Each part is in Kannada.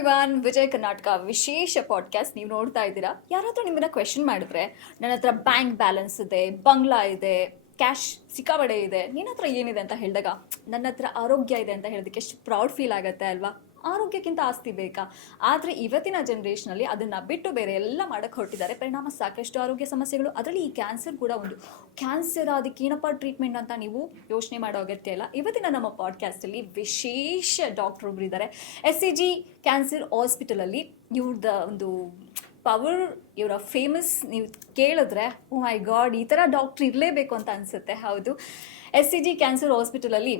ಎವ್ರಿವಾನ್, ವಿಜಯ್ ಕರ್ನಾಟಕ ವಿಶೇಷ ಪಾಡ್ಕಾಸ್ಟ್ ನೀವು ನೋಡ್ತಾ ಇದ್ದೀರಾ. ಯಾರಾದರೂ ನಿಮ್ಮನ್ನ ಕ್ವೆಶನ್ ಮಾಡಿದ್ರೆ, ನನ್ನ ಹತ್ರ ಬ್ಯಾಂಕ್ ಬ್ಯಾಲೆನ್ಸ್ ಇದೆ, ಬಂಗ್ಲಾ ಇದೆ, ಕ್ಯಾಶ್ ಸಿಕ್ಕಾಬಡೆ ಇದೆ, ನಿನ್ನ ಹತ್ರ ಏನಿದೆ ಅಂತ ಹೇಳಿದಾಗ ನನ್ನ ಹತ್ರ ಆರೋಗ್ಯ ಇದೆ ಅಂತ ಹೇಳೋದಕ್ಕೆ ಎಷ್ಟು ಪ್ರೌಡ್ ಫೀಲ್ ಆಗುತ್ತೆ ಅಲ್ವಾ? ಆರೋಗ್ಯಕ್ಕಿಂತ ಆಸ್ತಿ ಬೇಕಾ? ಆದರೆ ಇವತ್ತಿನ ಜನ್ರೇಷನಲ್ಲಿ ಅದನ್ನು ಬಿಟ್ಟು ಬೇರೆ ಎಲ್ಲ ಮಾಡೋಕ್ಕೆ ಹೊರಟಿದ್ದಾರೆ. ಪರಿಣಾಮ ಸಾಕಷ್ಟು ಆರೋಗ್ಯ ಸಮಸ್ಯೆಗಳು, ಅದರಲ್ಲಿ ಈ ಕ್ಯಾನ್ಸರ್ ಕೂಡ ಒಂದು. ಕ್ಯಾನ್ಸರ್ ಅದಕ್ಕೇನಪ್ಪ ಟ್ರೀಟ್ಮೆಂಟ್ ಅಂತ ನೀವು ಯೋಚನೆ ಮಾಡೋ ಅಗತ್ಯ ಇಲ್ಲ. ಇವತ್ತಿನ ನಮ್ಮ ಪಾಡ್ಕಾಸ್ಟಲ್ಲಿ ವಿಶೇಷ ಡಾಕ್ಟರ್ ಒಬ್ರು ಇದ್ದಾರೆ. SCG ಕ್ಯಾನ್ಸರ್ ಹಾಸ್ಪಿಟಲಲ್ಲಿ. ಇವ್ರದ್ದು ಒಂದು ಪವರ್, ಇವರ ಫೇಮಸ್ ನೀವು ಕೇಳಿದ್ರೆ ಓ ಮೈ ಗಾಡ್, ಈ ಥರ ಡಾಕ್ಟ್ರ್ ಇರಲೇಬೇಕು ಅಂತ ಅನಿಸುತ್ತೆ. ಹೌದು, SCG ಕ್ಯಾನ್ಸರ್ ಹಾಸ್ಪಿಟಲಲ್ಲಿ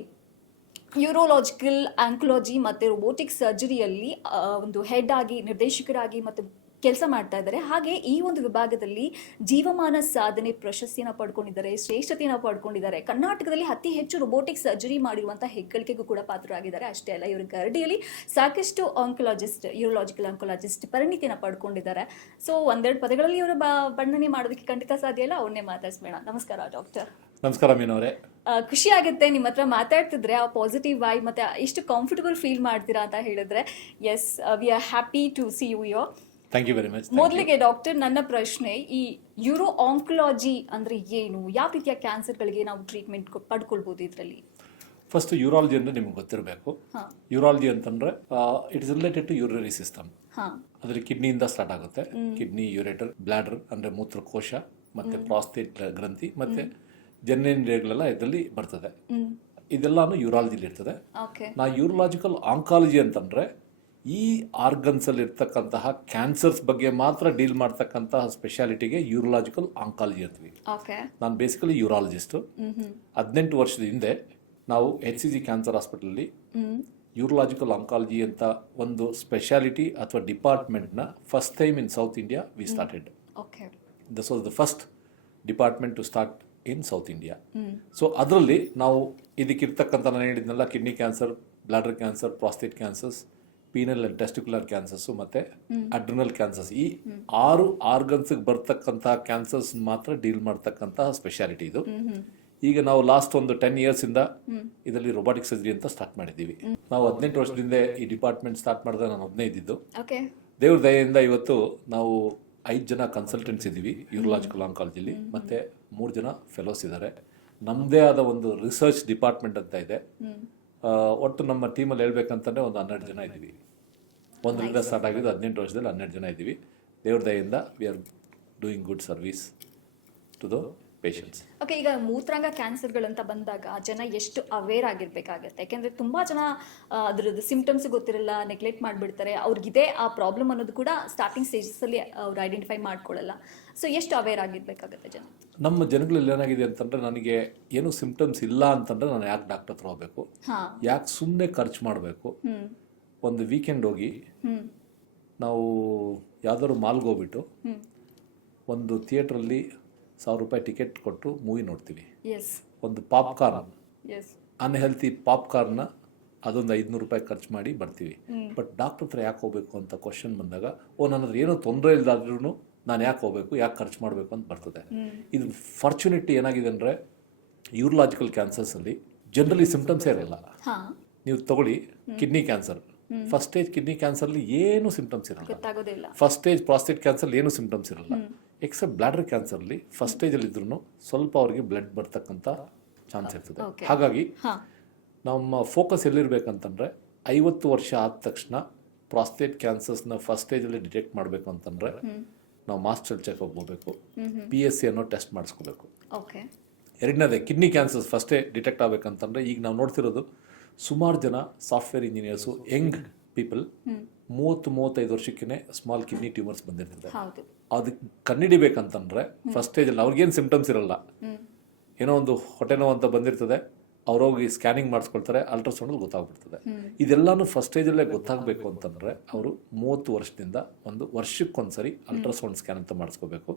ಯೂರೋಲಾಜಿಕಲ್ ಆಂಕೋಲಜಿ ಮತ್ತು ರೋಬೋಟಿಕ್ ಸರ್ಜರಿಯಲ್ಲಿ ಒಂದು ಹೆಡ್ ಆಗಿ, ನಿರ್ದೇಶಕರಾಗಿ ಮತ್ತು ಕೆಲಸ ಮಾಡ್ತಾ ಇದ್ದಾರೆ. ಹಾಗೆ ಈ ಒಂದು ವಿಭಾಗದಲ್ಲಿ ಜೀವಮಾನ ಸಾಧನೆ ಪ್ರಶಸ್ತಿಯನ್ನು ಪಡ್ಕೊಂಡಿದ್ದಾರೆ, ಶ್ರೇಷ್ಠತೆಯನ್ನು ಪಡ್ಕೊಂಡಿದ್ದಾರೆ. ಕರ್ನಾಟಕದಲ್ಲಿ ಅತಿ ಹೆಚ್ಚು ರೋಬೋಟಿಕ್ ಸರ್ಜರಿ ಮಾಡಿರುವಂಥ ಹೆಗ್ಗಳಿಕೆಗೂ ಕೂಡ ಪಾತ್ರರಾಗಿದ್ದಾರೆ. ಅಷ್ಟೇ ಅಲ್ಲ, ಇವರ ಗರಡಿಯಲ್ಲಿ ಸಾಕಷ್ಟು ಆಂಕೋಲಾಜಿಸ್ಟ್, ಯೂರೋಲಾಜಿಕಲ್ ಆಂಕೋಲಾಜಿಸ್ಟ್ ಪರಿಣಿತಿಯನ್ನು ಪಡ್ಕೊಂಡಿದ್ದಾರೆ. ಸೊ ಒಂದೆರಡು ಪದಗಳಲ್ಲಿ ಇವರ ಬಣ್ಣನೆ ಮಾಡೋದಕ್ಕೆ ಖಂಡಿತ ಸಾಧ್ಯ ಇಲ್ಲ, ಅವ್ರನ್ನೇ ಮಾತಾಡಿಸ್ಬೇಡ. ನಮಸ್ಕಾರ ಡಾಕ್ಟರ್. ನಮಸ್ಕಾರ ಮೀನವರೇ. ಖುಷಿ ಆಗುತ್ತೆ ನಿಮ್ಮ ಹತ್ರ ಮಾತಾಡ್ತಿದ್ರೆ, ಆ ಪಾಸಿಟಿವ್ ವೈಬ್ ಮತ್ತೆ ಎಷ್ಟು ಕಂಫರ್ಟಬಲ್ ಫೀಲ್ ಮಾಡ್ತೀರಾ ಅಂತ ಹೇಳಿದ್ರೆ. Yes, we are happy to see you your. Thank you very much. ಮೊದಲಿಗೆ ಡಾಕ್ಟರ್, ನನ್ನ ಪ್ರಶ್ನೆ, ಈ ಯೂರೋ ಆಂಕೋಲಾಜಿ ಅಂದ್ರೆ ಏನು? ಯಾವ ರೀತಿಯ ಕ್ಯಾನ್ಸರ್ಗಳಿಗೆ ನಾವು ಟ್ರೀಟ್ಮೆಂಟ್ ಪಡ್ಕೊಳ್ಬೋದು ಇದರಲ್ಲಿ? ಫಸ್ಟ್ ಯೂರಾಲಜಿ ಅಂದ್ರೆ ನಿಮ್ಗೆ ಗೊತ್ತಿರಬೇಕು. ಯೂರಾಲಜಿ ಅಂತಂದ್ರೆ it is related to urinary system. ಅದ್ರ ಕಿಡ್ನಿಯಿಂದ ಸ್ಟಾರ್ಟ್ ಆಗುತ್ತೆ. ಕಿಡ್ನಿ, ಯೂರೇಟರ್, ಬ್ಲಾಡರ್ ಅಂದ್ರೆ ಮೂತ್ರಕೋಶ, ಮತ್ತೆ ಪ್ರಾಸ್ಟೇಟ್ ಗ್ರಂಥಿ, ಮತ್ತೆ ಜನನೇಂದ್ರಿಯಗಳೆಲ್ಲ ಇದರಲ್ಲಿ ಬರ್ತದೆ. ಇದೆಲ್ಲಾನು ಯೂರಾಲಜಿಲಿ ಇರ್ತದೆ. ನಾ ಯೂರೋಲಾಜಿಕಲ್ ಆಂಕಾಲಜಿ ಅಂತಂದ್ರೆ ಈ ಆರ್ಗನ್ಸ್ ಅಲ್ಲಿ ಇರ್ತಕ್ಕಂತಹ ಕ್ಯಾನ್ಸರ್ಸ್ ಬಗ್ಗೆ ಮಾತ್ರ ಡೀಲ್ ಮಾಡ್ತಕ್ಕಂತಹ ಸ್ಪೆಷಾಲಿಟಿಗೆ ಯೂರೋಲಾಜಿಕಲ್ ಆಂಕಾಲಜಿ ಇರ್ತೀವಿ. ನಾನು ಬೇಸಿಕಲಿ ಯೂರಾಲಜಿಸ್ಟ್. 18 ವರ್ಷದ ಹಿಂದೆ ನಾವು HCG cancer hospital urological oncology ಅಂತ ಒಂದು ಸ್ಪೆಷಾಲಿಟಿ ಅಥವಾ ಡಿಪಾರ್ಟ್ಮೆಂಟ್ ನ first time in South India we started. This was the first department to start in South India. So ಅದರಲ್ಲಿ ನಾವು ಇದಕ್ಕಿರ್ತಕ್ಕಂಥ, ನಾನು ಹೇಳಿದ್ನೆಲ್ಲ, kidney cancer, bladder cancer, prostate cancers, penile and testicular cancers ಮತ್ತೆ ಅಡ್ರಿನಲ್ ಕ್ಯಾನ್ಸರ್ಸ್, ಈ 6 ಆರ್ಗನ್ಸ್ ಬರ್ತಕ್ಕಂತಹ ಕ್ಯಾನ್ಸರ್ಸ್ ಮಾತ್ರ ಡೀಲ್ ಮಾಡ್ತಕ್ಕಂತಹ ಸ್ಪೆಷಾಲಿಟಿ ಇದು. ಈಗ ನಾವು ಲಾಸ್ಟ್ ಒಂದು 10 years ಇಂದ ಇದರಲ್ಲಿ ರೋಬೋಟಿಕ್ ಸರ್ಜರಿ ಅಂತ ಸ್ಟಾರ್ಟ್ ಮಾಡಿದ್ದೀವಿ. ನಾವು 18 ವರ್ಷದಿಂದ ಈ ಡಿಪಾರ್ಟ್ಮೆಂಟ್ ಸ್ಟಾರ್ಟ್ ಮಾಡಿದಾಗ ನಾನು 15 ಇದ್ದು. ದೇವ್ರ ದಯೆಯಿಂದ ಇವತ್ತು ನಾವು 5 ಜನ ಕನ್ಸಲ್ಟೆಂಟ್ಸ್ ಇದ್ದೀವಿ ಯೂರೋಲಾಜಿಕಲ್ ಆಂಕಾಲಜಿಲಿ, ಮತ್ತೆ 3 ಜನ ಫೆಲೋಸ್ ಇದ್ದಾರೆ. ನಮ್ಮದೇ ಆದ ಒಂದು ರಿಸರ್ಚ್ ಡಿಪಾರ್ಟ್ಮೆಂಟ್ ಅಂತ ಇದೆ. ಒಟ್ಟು ನಮ್ಮ ಟೀಮಲ್ಲಿ ಹೇಳ್ಬೇಕಂತಂದ್ರೆ ಒಂದು 12 ಜನ ಇದ್ದೀವಿ. 1ರಿಂದ ಸ್ಟಾರ್ಟ್ ಆಗಿದ್ದು 18 ವರ್ಷದಲ್ಲಿ 12 ಜನ ಇದ್ದೀವಿ. ದೇವ್ರ ದಯೆಯಿಂದ we are doing good service to the patients. Okay, ಈಗ ಮೂತ್ರಾಂಗ ಕ್ಯಾನ್ಸರ್ಗಳಂತ ಬಂದಾಗ ಜನ ಎಷ್ಟು ಅವೇರ್ ಆಗಿರ್ಬೇಕಾಗತ್ತೆ? ಯಾಕೆಂದ್ರೆ ತುಂಬಾ ಜನ ಅದ್ರದ್ದು ಸಿಂಪ್ಟಮ್ಸ್ ಗೊತ್ತಿರಲ್ಲ, ನೆಗ್ಲೆಕ್ಟ್ ಮಾಡಿಬಿಡ್ತಾರೆ. ಅವ್ರಿಗಿದೆ ಆ ಪ್ರಾಬ್ಲಮ್ ಅನ್ನೋದು ಕೂಡ ಸ್ಟಾರ್ಟಿಂಗ್ ಸ್ಟೇಜಸ್ ಅಲ್ಲಿ ಅವ್ರು ಐಡೆಂಟಿಫೈ ಮಾಡ್ಕೊಳ್ಳಲ್ಲ. ಸೊ ಎಷ್ಟು ಅವೇರ್ ಆಗಿರ್ಬೇಕಾಗತ್ತೆ ಜನ? ನಮ್ಮ ಜನಗಳಲ್ಲಿ ಏನಾಗಿದೆ ಅಂತಂದ್ರೆ, ನನಗೆ ಏನು ಸಿಂಪ್ಟಮ್ಸ್ ಇಲ್ಲ ಅಂತಂದ್ರೆ ನಾನು ಯಾಕೆ ಡಾಕ್ಟರ್ ಹತ್ರ ಹೋಗ್ಬೇಕು, ಯಾಕೆ ಸುಮ್ಮನೆ ಖರ್ಚು ಮಾಡಬೇಕು? ಒಂದು ವೀಕೆಂಡ್ ಹೋಗಿ ನಾವು ಯಾವ್ದಾದ್ರು ಮಾಲ್ಗೆ ಹೋಗ್ಬಿಟ್ಟು ಒಂದು ಥಿಯೇಟ್ರಲ್ಲಿ 1000 ರೂಪಾಯಿ ಟಿಕೆಟ್ ಕೊಟ್ಟು ಮೂವಿ ನೋಡ್ತೀವಿ. ಒಂದು ಪಾಪ್ಕಾರ್ನ್, ಅನ್ಹೆಲ್ತಿ ಪಾಪ್ಕಾರ್ನ ಅದೊಂದು 500 ರೂಪಾಯಿ ಖರ್ಚು ಮಾಡಿ ಬರ್ತೀವಿ. ಬಟ್ ಡಾಕ್ಟರ್ ಹತ್ರ ಯಾಕೆ ಹೋಗ್ಬೇಕು ಅಂತ ಕ್ವಶನ್ ಬಂದಾಗ, ನನ್ನ ಹತ್ರ ಏನೋ ತೊಂದರೆ ಇಲ್ದಾದ್ರೂ ನಾನು ಯಾಕೆ ಹೋಗ್ಬೇಕು, ಯಾಕೆ ಖರ್ಚು ಮಾಡಬೇಕು ಅಂತ ಬರ್ತದೆ. ಇದು ಫಾರ್ಚುನೇಟ್ಲಿ ಏನಾಗಿದೆ ಅಂದರೆ, ಯೂರೋಲಾಜಿಕಲ್ ಕ್ಯಾನ್ಸರ್ಸ್ ಅಲ್ಲಿ ಜನರಲಿ ಸಿಂಪ್ಟಮ್ಸೇ ಇರಲ್ಲ. ನೀವು ತಗೊಳ್ಳಿ kidney cancer, first stage kidney ಕ್ಯಾನ್ಸರ್ಲಿ ಏನು ಸಿಂಪ್ಟಮ್ಸ್ ಇರಲ್ಲ. ಫಸ್ಟ್ ಸ್ಟೇಜ್ ಪ್ರಾಸ್ಟೇಟ್ ಕ್ಯಾನ್ಸರ್ ಏನು ಸಿಂಪ್ಟಮ್ಸ್ ಇರಲ್ಲ. ಎಕ್ಸೆಪ್ಟ್ ಬ್ಲಾಡರ್ ಕ್ಯಾನ್ಸರ್ಲಿ ಫಸ್ಟ್ ಸ್ಟೇಜಲ್ಲಿ ಇದ್ರೂ ಸ್ವಲ್ಪ ಅವ್ರಿಗೆ ಬ್ಲಡ್ ಬರ್ತಕ್ಕಂಥ ಚಾನ್ಸ್ ಇರ್ತದೆ. ಹಾಗಾಗಿ ನಮ್ಮ ಫೋಕಸ್ ಎಲ್ಲಿರ್ಬೇಕಂತಂದ್ರೆ, 50 ವರ್ಷ ಆದ ತಕ್ಷಣ ಪ್ರಾಸ್ಟೇಟ್ ಕ್ಯಾನ್ಸರ್ಸ್ನ ಫಸ್ಟ್ ಸ್ಟೇಜಲ್ಲಿ ಡಿಟೆಕ್ಟ್ ಮಾಡಬೇಕು ಅಂತಂದ್ರೆ ನಾವು ಮಾಸ್ಟರ್ ಚೆಕಪ್ ಹೋಗಬೇಕು, PSC ಅನ್ನೋ ಟೆಸ್ಟ್ ಮಾಡಿಸ್ಕೋಬೇಕು. ಎರಡನೇದೇ ಕಿಡ್ನಿ ಕ್ಯಾನ್ಸರ್ಸ್ ಫಸ್ಟೇ ಡಿಟೆಕ್ಟ್ ಆಗಬೇಕಂತಂದ್ರೆ, ಈಗ ನಾವು ನೋಡ್ತಿರೋದು ಸುಮಾರು ಜನ ಸಾಫ್ಟ್ವೇರ್ ಇಂಜಿನಿಯರ್ಸು, ಯಂಗ್ ಪೀಪಲ್, 30-35 ವರ್ಷಕ್ಕೇ ಸ್ಮಾಲ್ ಕಿಡ್ನಿ ಟ್ಯೂಮರ್ಸ್ ಬಂದಿರ್ತದೆ. ಅದಕ್ಕೆ ಕಂಡಿಡಿಬೇಕಂತಂದ್ರೆ ಫಸ್ಟ್ ಸ್ಟೇಜಲ್ಲಿ ಅವ್ರಿಗೇನು ಸಿಂಪ್ಟಮ್ಸ್ ಇರಲ್ಲ, ಏನೋ ಒಂದು ಹೊಟ್ಟೆ ನೋವು ಅಂತ ಬಂದಿರ್ತದೆ, ಅವ್ರೋಗಿ ಸ್ಕ್ಯಾನಿಂಗ್ ಮಾಡಿಸ್ಕೊಳ್ತಾರೆ, ಅಲ್ಟ್ರಾಸೌಂಡಲ್ಲಿ ಗೊತ್ತಾಗ್ಬಿಡ್ತದೆ. ಇದೆಲ್ಲಾನು ಫಸ್ಟ್ ಸ್ಟೇಜಲ್ಲೇ ಗೊತ್ತಾಗಬೇಕು ಅಂತಂದ್ರೆ ಅವರು 30 ವರ್ಷದಿಂದ ಒಂದು ವರ್ಷಕ್ಕೊಂದ್ಸರಿ ಅಲ್ಟ್ರಾಸೌಂಡ್ ಸ್ಕ್ಯಾನ್ ಅಂತ ಮಾಡಿಸ್ಕೋಬೇಕು.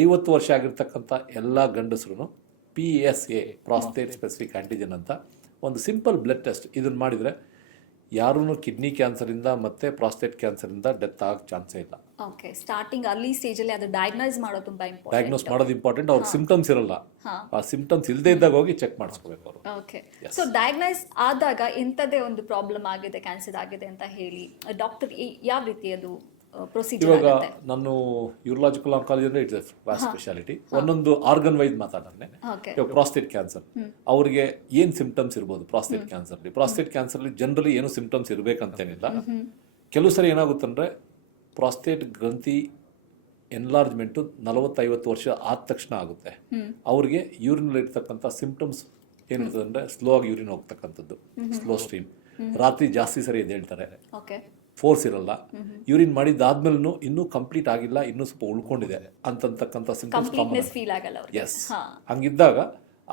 50 ವರ್ಷ ಆಗಿರ್ತಕ್ಕಂಥ ಎಲ್ಲ ಗಂಡಸರು PSA, ಪ್ರಾಸ್ಟೇಟ್ ಸ್ಪೆಸಿಫಿಕ್ ಆಂಟಿಜನ್ ಅಂತ ಒಂದು ಸಿಂಪಲ್ ಬ್ಲಡ್ ಟೆಸ್ಟ್, ಇದನ್ನು ಮಾಡಿದರೆ ಯಾರೂ ಕಿಡ್ನಿ ಕ್ಯಾನ್ಸರಿಂದ ಮತ್ತು ಪ್ರಾಸ್ಟೇಟ್ ಕ್ಯಾನ್ಸರಿಂದ ಡೆತ್ ಆಗಕ್ಕೆ ಚಾನ್ಸೇ ಇಲ್ಲ. ಓಕೆ, ಸ್ಟಾರ್ಟಿಂಗ್ ಅರ್ಲಿ ಸ್ಟೇಜಲ್ಲಿ ಅದು ಡಯಾಗ್ನೈಸ್ ಮಾಡೋದು ತುಂಬಾ ಇಂಪಾರ್ಟೆಂಟ್. ಡಯಾಗ್ನೋಸ್ ಮಾಡೋದು ಇಂಪಾರ್ಟೆಂಟ್. ಅವ್ರಿಗೆ ಸಿಂಪ್ಟಮ್ಸ್ ಇರಲ್ಲ, ಆ ಸಿಂಪ್ಟಮ್ಸ್ ಇಲ್ಲದೆ ಇದ್ದಾಗ ಹೋಗಿ ಚೆಕ್ ಮಾಡಿಸ್ಕೋಬೇಕು ಅವರು. ಓಕೆ, ಸೊ ಡಯಾಗ್ನೈಸ್ ಆದಾಗ ಇಂಥದ್ದೇ ಒಂದು ಪ್ರಾಬ್ಲಮ್ ಆಗಿದೆ, ಕ್ಯಾನ್ಸರ್ ಆಗಿದೆ ಅಂತ ಹೇಳಿ ಡಾಕ್ಟರ್ ಯಾವ ರೀತಿ ಅದು ಪ್ರೊಸೀಜರ್ ಇವಾಗ ಆಗುತ್ತೆ? ನಾನು ಯೂರಲಾಜಿಕಲ್ ಆಂಕಾಲಜಿ ಅಂದ್ರೆ ಇಟ್ಸ್ ವಾಸ್ಟ್ ಸ್ಪೆಷಾಲಿಟಿ. ಒಂದೊಂದು ಆರ್ಗನ್ ವೈಸ್ ಮಾತಾಡೋಣ. ಓಕೆ, ಇವಾಗ ಪ್ರಾಸ್ಟೇಟ್ ಕ್ಯಾನ್ಸರ್ ಅವ್ರಿಗೆ ಏನ್ ಸಿಂಪ್ಟಮ್ಸ್ ಇರ್ಬೋದು? ಪ್ರಾಸ್ಟೇಟ್ ಕ್ಯಾನ್ಸರ್ ಜನರಲಿ ಏನು ಸಿಂಪ್ಟಮ್ಸ್ ಇರ್ಬೇಕಂತೇನಿಲ್ಲ. ಕೆಲವು ಸರಿ ಏನಾಗುತ್ತಂದ್ರೆ ಪ್ರಾಸ್ಟೇಟ್ ಗ್ರಂಥಿ ಎನ್ಲಾರ್ಜ್ಮೆಂಟ್ 40-50 ವರ್ಷ ಆದ ತಕ್ಷಣ ಆಗುತ್ತೆ. ಅವ್ರಿಗೆ ಯೂರಿನಲ್ಲಿ ಇರ್ತಕ್ಕಂಥ ಸಿಂಪ್ಟಮ್ಸ್ ಏನಿರ್ತದೆ ಅಂದ್ರೆ ಸ್ಲೋ ಆಗಿ ಯೂರಿನ್ ಹೋಗ್ತಕ್ಕಂಥದ್ದು, ಸ್ಲೋ ಸ್ಟ್ರೀಮ್, ರಾತ್ರಿ ಜಾಸ್ತಿ ಸರಿ ಎದ್ದೇಳ್ತಾರೆ, ಓಕೆ, ಫೋರ್ಸ್ ಇರಲ್ಲ, ಯೂರಿನ್ ಮಾಡಿದಾದ್ಮೇಲೂ ಇನ್ನೂ ಕಂಪ್ಲೀಟ್ ಆಗಿಲ್ಲ, ಇನ್ನೂ ಸ್ವಲ್ಪ ಉಳ್ಕೊಂಡಿದೆ ಅಂತಕ್ಕಂಥ ಸಿಂಪ್ಟಮ್ಸ್ ಕಂಪ್ಲೀಟ್ನೆಸ್ ಫೀಲ್ ಆಗಲ್ಲ ಅವ್ರಿಗೆ. ಎಸ್. ಹಂಗಿದ್ದಾಗ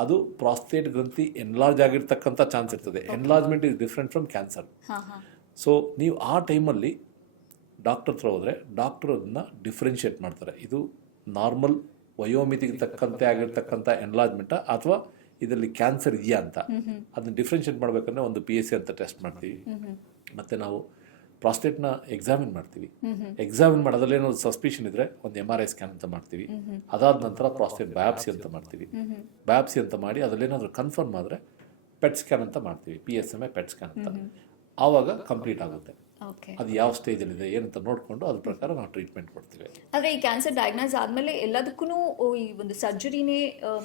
ಅದು ಪ್ರಾಸ್ಟೇಟ್ ಗ್ರಂಥಿ ಎನ್ಲಾರ್ಜ್ ಆಗಿರ್ತಕ್ಕಂಥ ಚಾನ್ಸ್ ಇರ್ತದೆ. Enlargement is different from cancer. So ನೀವು ಆ ಟೈಮಲ್ಲಿ ಡಾಕ್ಟರ್ ಹತ್ರ ಹೋದರೆ ಡಾಕ್ಟರ್ ಅದನ್ನ ಡಿಫ್ರೆನ್ಶಿಯೇಟ್ ಮಾಡ್ತಾರೆ. ಇದು ನಾರ್ಮಲ್ ವಯೋಮಿತಿಗೆ ತಕ್ಕಂತೆ ಆಗಿರ್ತಕ್ಕಂಥ ಎನ್ಲಾರ್ಜ್ಮೆಂಟಾ ಅಥವಾ ಇದರಲ್ಲಿ ಕ್ಯಾನ್ಸರ್ ಇದೆಯಾ ಅಂತ ಅದನ್ನ ಡಿಫ್ರೆನ್ಶಿಯೇಟ್ ಮಾಡಬೇಕಂದ್ರೆ ಒಂದು PSA ಅಂತ ಟೆಸ್ಟ್ ಮಾಡ್ತೀವಿ. ಮತ್ತು ನಾವು ಪ್ರಾಸ್ಟೇಟ್ನ ಎಕ್ಸಾಮಿನ್ ಮಾಡ್ತೀವಿ. ಎಕ್ಸಾಮಿನ್ ಮಾಡೋದ್ರಲ್ಲಿ ಏನೋ ಸಸ್ಪಿಷನ್ ಇದ್ರೆ ಒಂದು MRI ಸ್ಕ್ಯಾನ್ ಅಂತ ಮಾಡ್ತೀವಿ. ಅದಾದ ನಂತರ ಪ್ರಾಸ್ಟೇಟ್ ಬಯಾಪ್ಸಿ ಅಂತ ಮಾಡ್ತೀವಿ. ಬಯಾಪ್ಸಿ ಅಂತ ಮಾಡಿ ಅದರಲ್ಲೇನಾದರೂ ಕನ್ಫರ್ಮ್ ಆದರೆ ಪೆಟ್ ಸ್ಕ್ಯಾನ್ ಅಂತ ಮಾಡ್ತೀವಿ, PSMA ಪೆಟ್ ಸ್ಕ್ಯಾನ್ ಅಂತ. ಆವಾಗ ಕಂಪ್ಲೀಟ್ ಆಗುತ್ತೆ. ಅದು ಯಾವ ಸ್ಟೇಜಲ್ಲಿದೆ ಏನಂತ ನೋಡಿಕೊಂಡು ಅದ್ರ ಪ್ರಕಾರ ನಾವು ಟ್ರೀಟ್ಮೆಂಟ್ ಕೊಡ್ತೀವಿ. ಆದರೆ ಈ ಕ್ಯಾನ್ಸರ್ ಡಯಾಗ್ನೈಸ್ ಆದಮೇಲೆ ಎಲ್ಲದಕ್ಕೂ ಈ ಒಂದು ಸರ್ಜರಿನೇ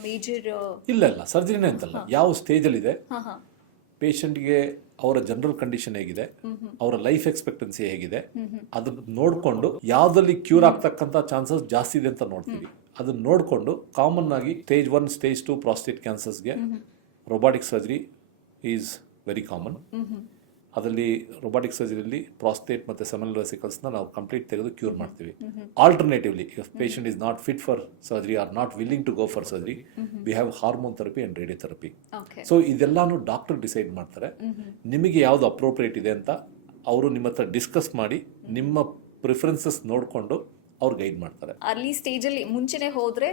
ಮೇಜರ್? ಇಲ್ಲ, ಸರ್ಜರಿನೇ ಅಂತಲ್ಲ, ಯಾವ ಸ್ಟೇಜಲ್ಲಿದೆ ಪೇಷಂಟ್ಗೆ, ಅವರ ಜನರಲ್ ಕಂಡೀಷನ್ ಹೇಗಿದೆ, ಅವರ ಲೈಫ್ ಎಕ್ಸ್ಪೆಕ್ಟೆನ್ಸಿ ಹೇಗಿದೆ, ಅದನ್ನ ನೋಡಿಕೊಂಡು ಯಾವ್ದಲ್ಲಿ ಕ್ಯೂರ್ ಆಗ್ತಕ್ಕಂಥ ಚಾನ್ಸಸ್ ಜಾಸ್ತಿ ಇದೆ ಅಂತ ನೋಡ್ತೀವಿ. ಅದನ್ನ ನೋಡಿಕೊಂಡು ಕಾಮನ್ ಆಗಿ ಸ್ಟೇಜ್ 1 ಸ್ಟೇಜ್ 2 ಪ್ರಾಸ್ಟೇಟ್ ಕ್ಯಾನ್ಸರ್ಸ್ಗೆ robotic surgery is very common. ಅದರಲ್ಲಿ ರೊಬಾಟಿಕ್ ಸರ್ಜರಿಯಲ್ಲಿ ಪ್ರಾಸ್ಟೇಟ್ ಮತ್ತು ಸೆಮಿನಲ್ ವೆಸಿಕಲ್ಸ್ನ ನಾವು ಕಂಪ್ಲೀಟ್ ತೆಗೆದು ಕ್ಯೂರ್ ಮಾಡ್ತೀವಿ. Alternatively if patient is not fit for surgery or not willing to go for surgery, we have hormone therapy and radiotherapy. So ಇದೆಲ್ಲಾನು ಡಾಕ್ಟರ್ ಡಿಸೈಡ್ ಮಾಡ್ತಾರೆ ನಿಮಗೆ ಯಾವುದು ಅಪ್ರೋಪ್ರಿಯೇಟ್ ಇದೆ ಅಂತ. ಅವರು ನಿಮ್ಮ ಹತ್ರ ಡಿಸ್ಕಸ್ ಮಾಡಿ ನಿಮ್ಮ ಪ್ರಿಫರೆನ್ಸಸ್ ನೋಡಿಕೊಂಡು ಅವ್ರು ಗೈಡ್ ಮಾಡ್ತಾರೆ. ಅರ್ಲಿ ಸ್ಟೇಜಲ್ಲಿ ಮುಂಚೆನೆ ಹೋದ್ರೆ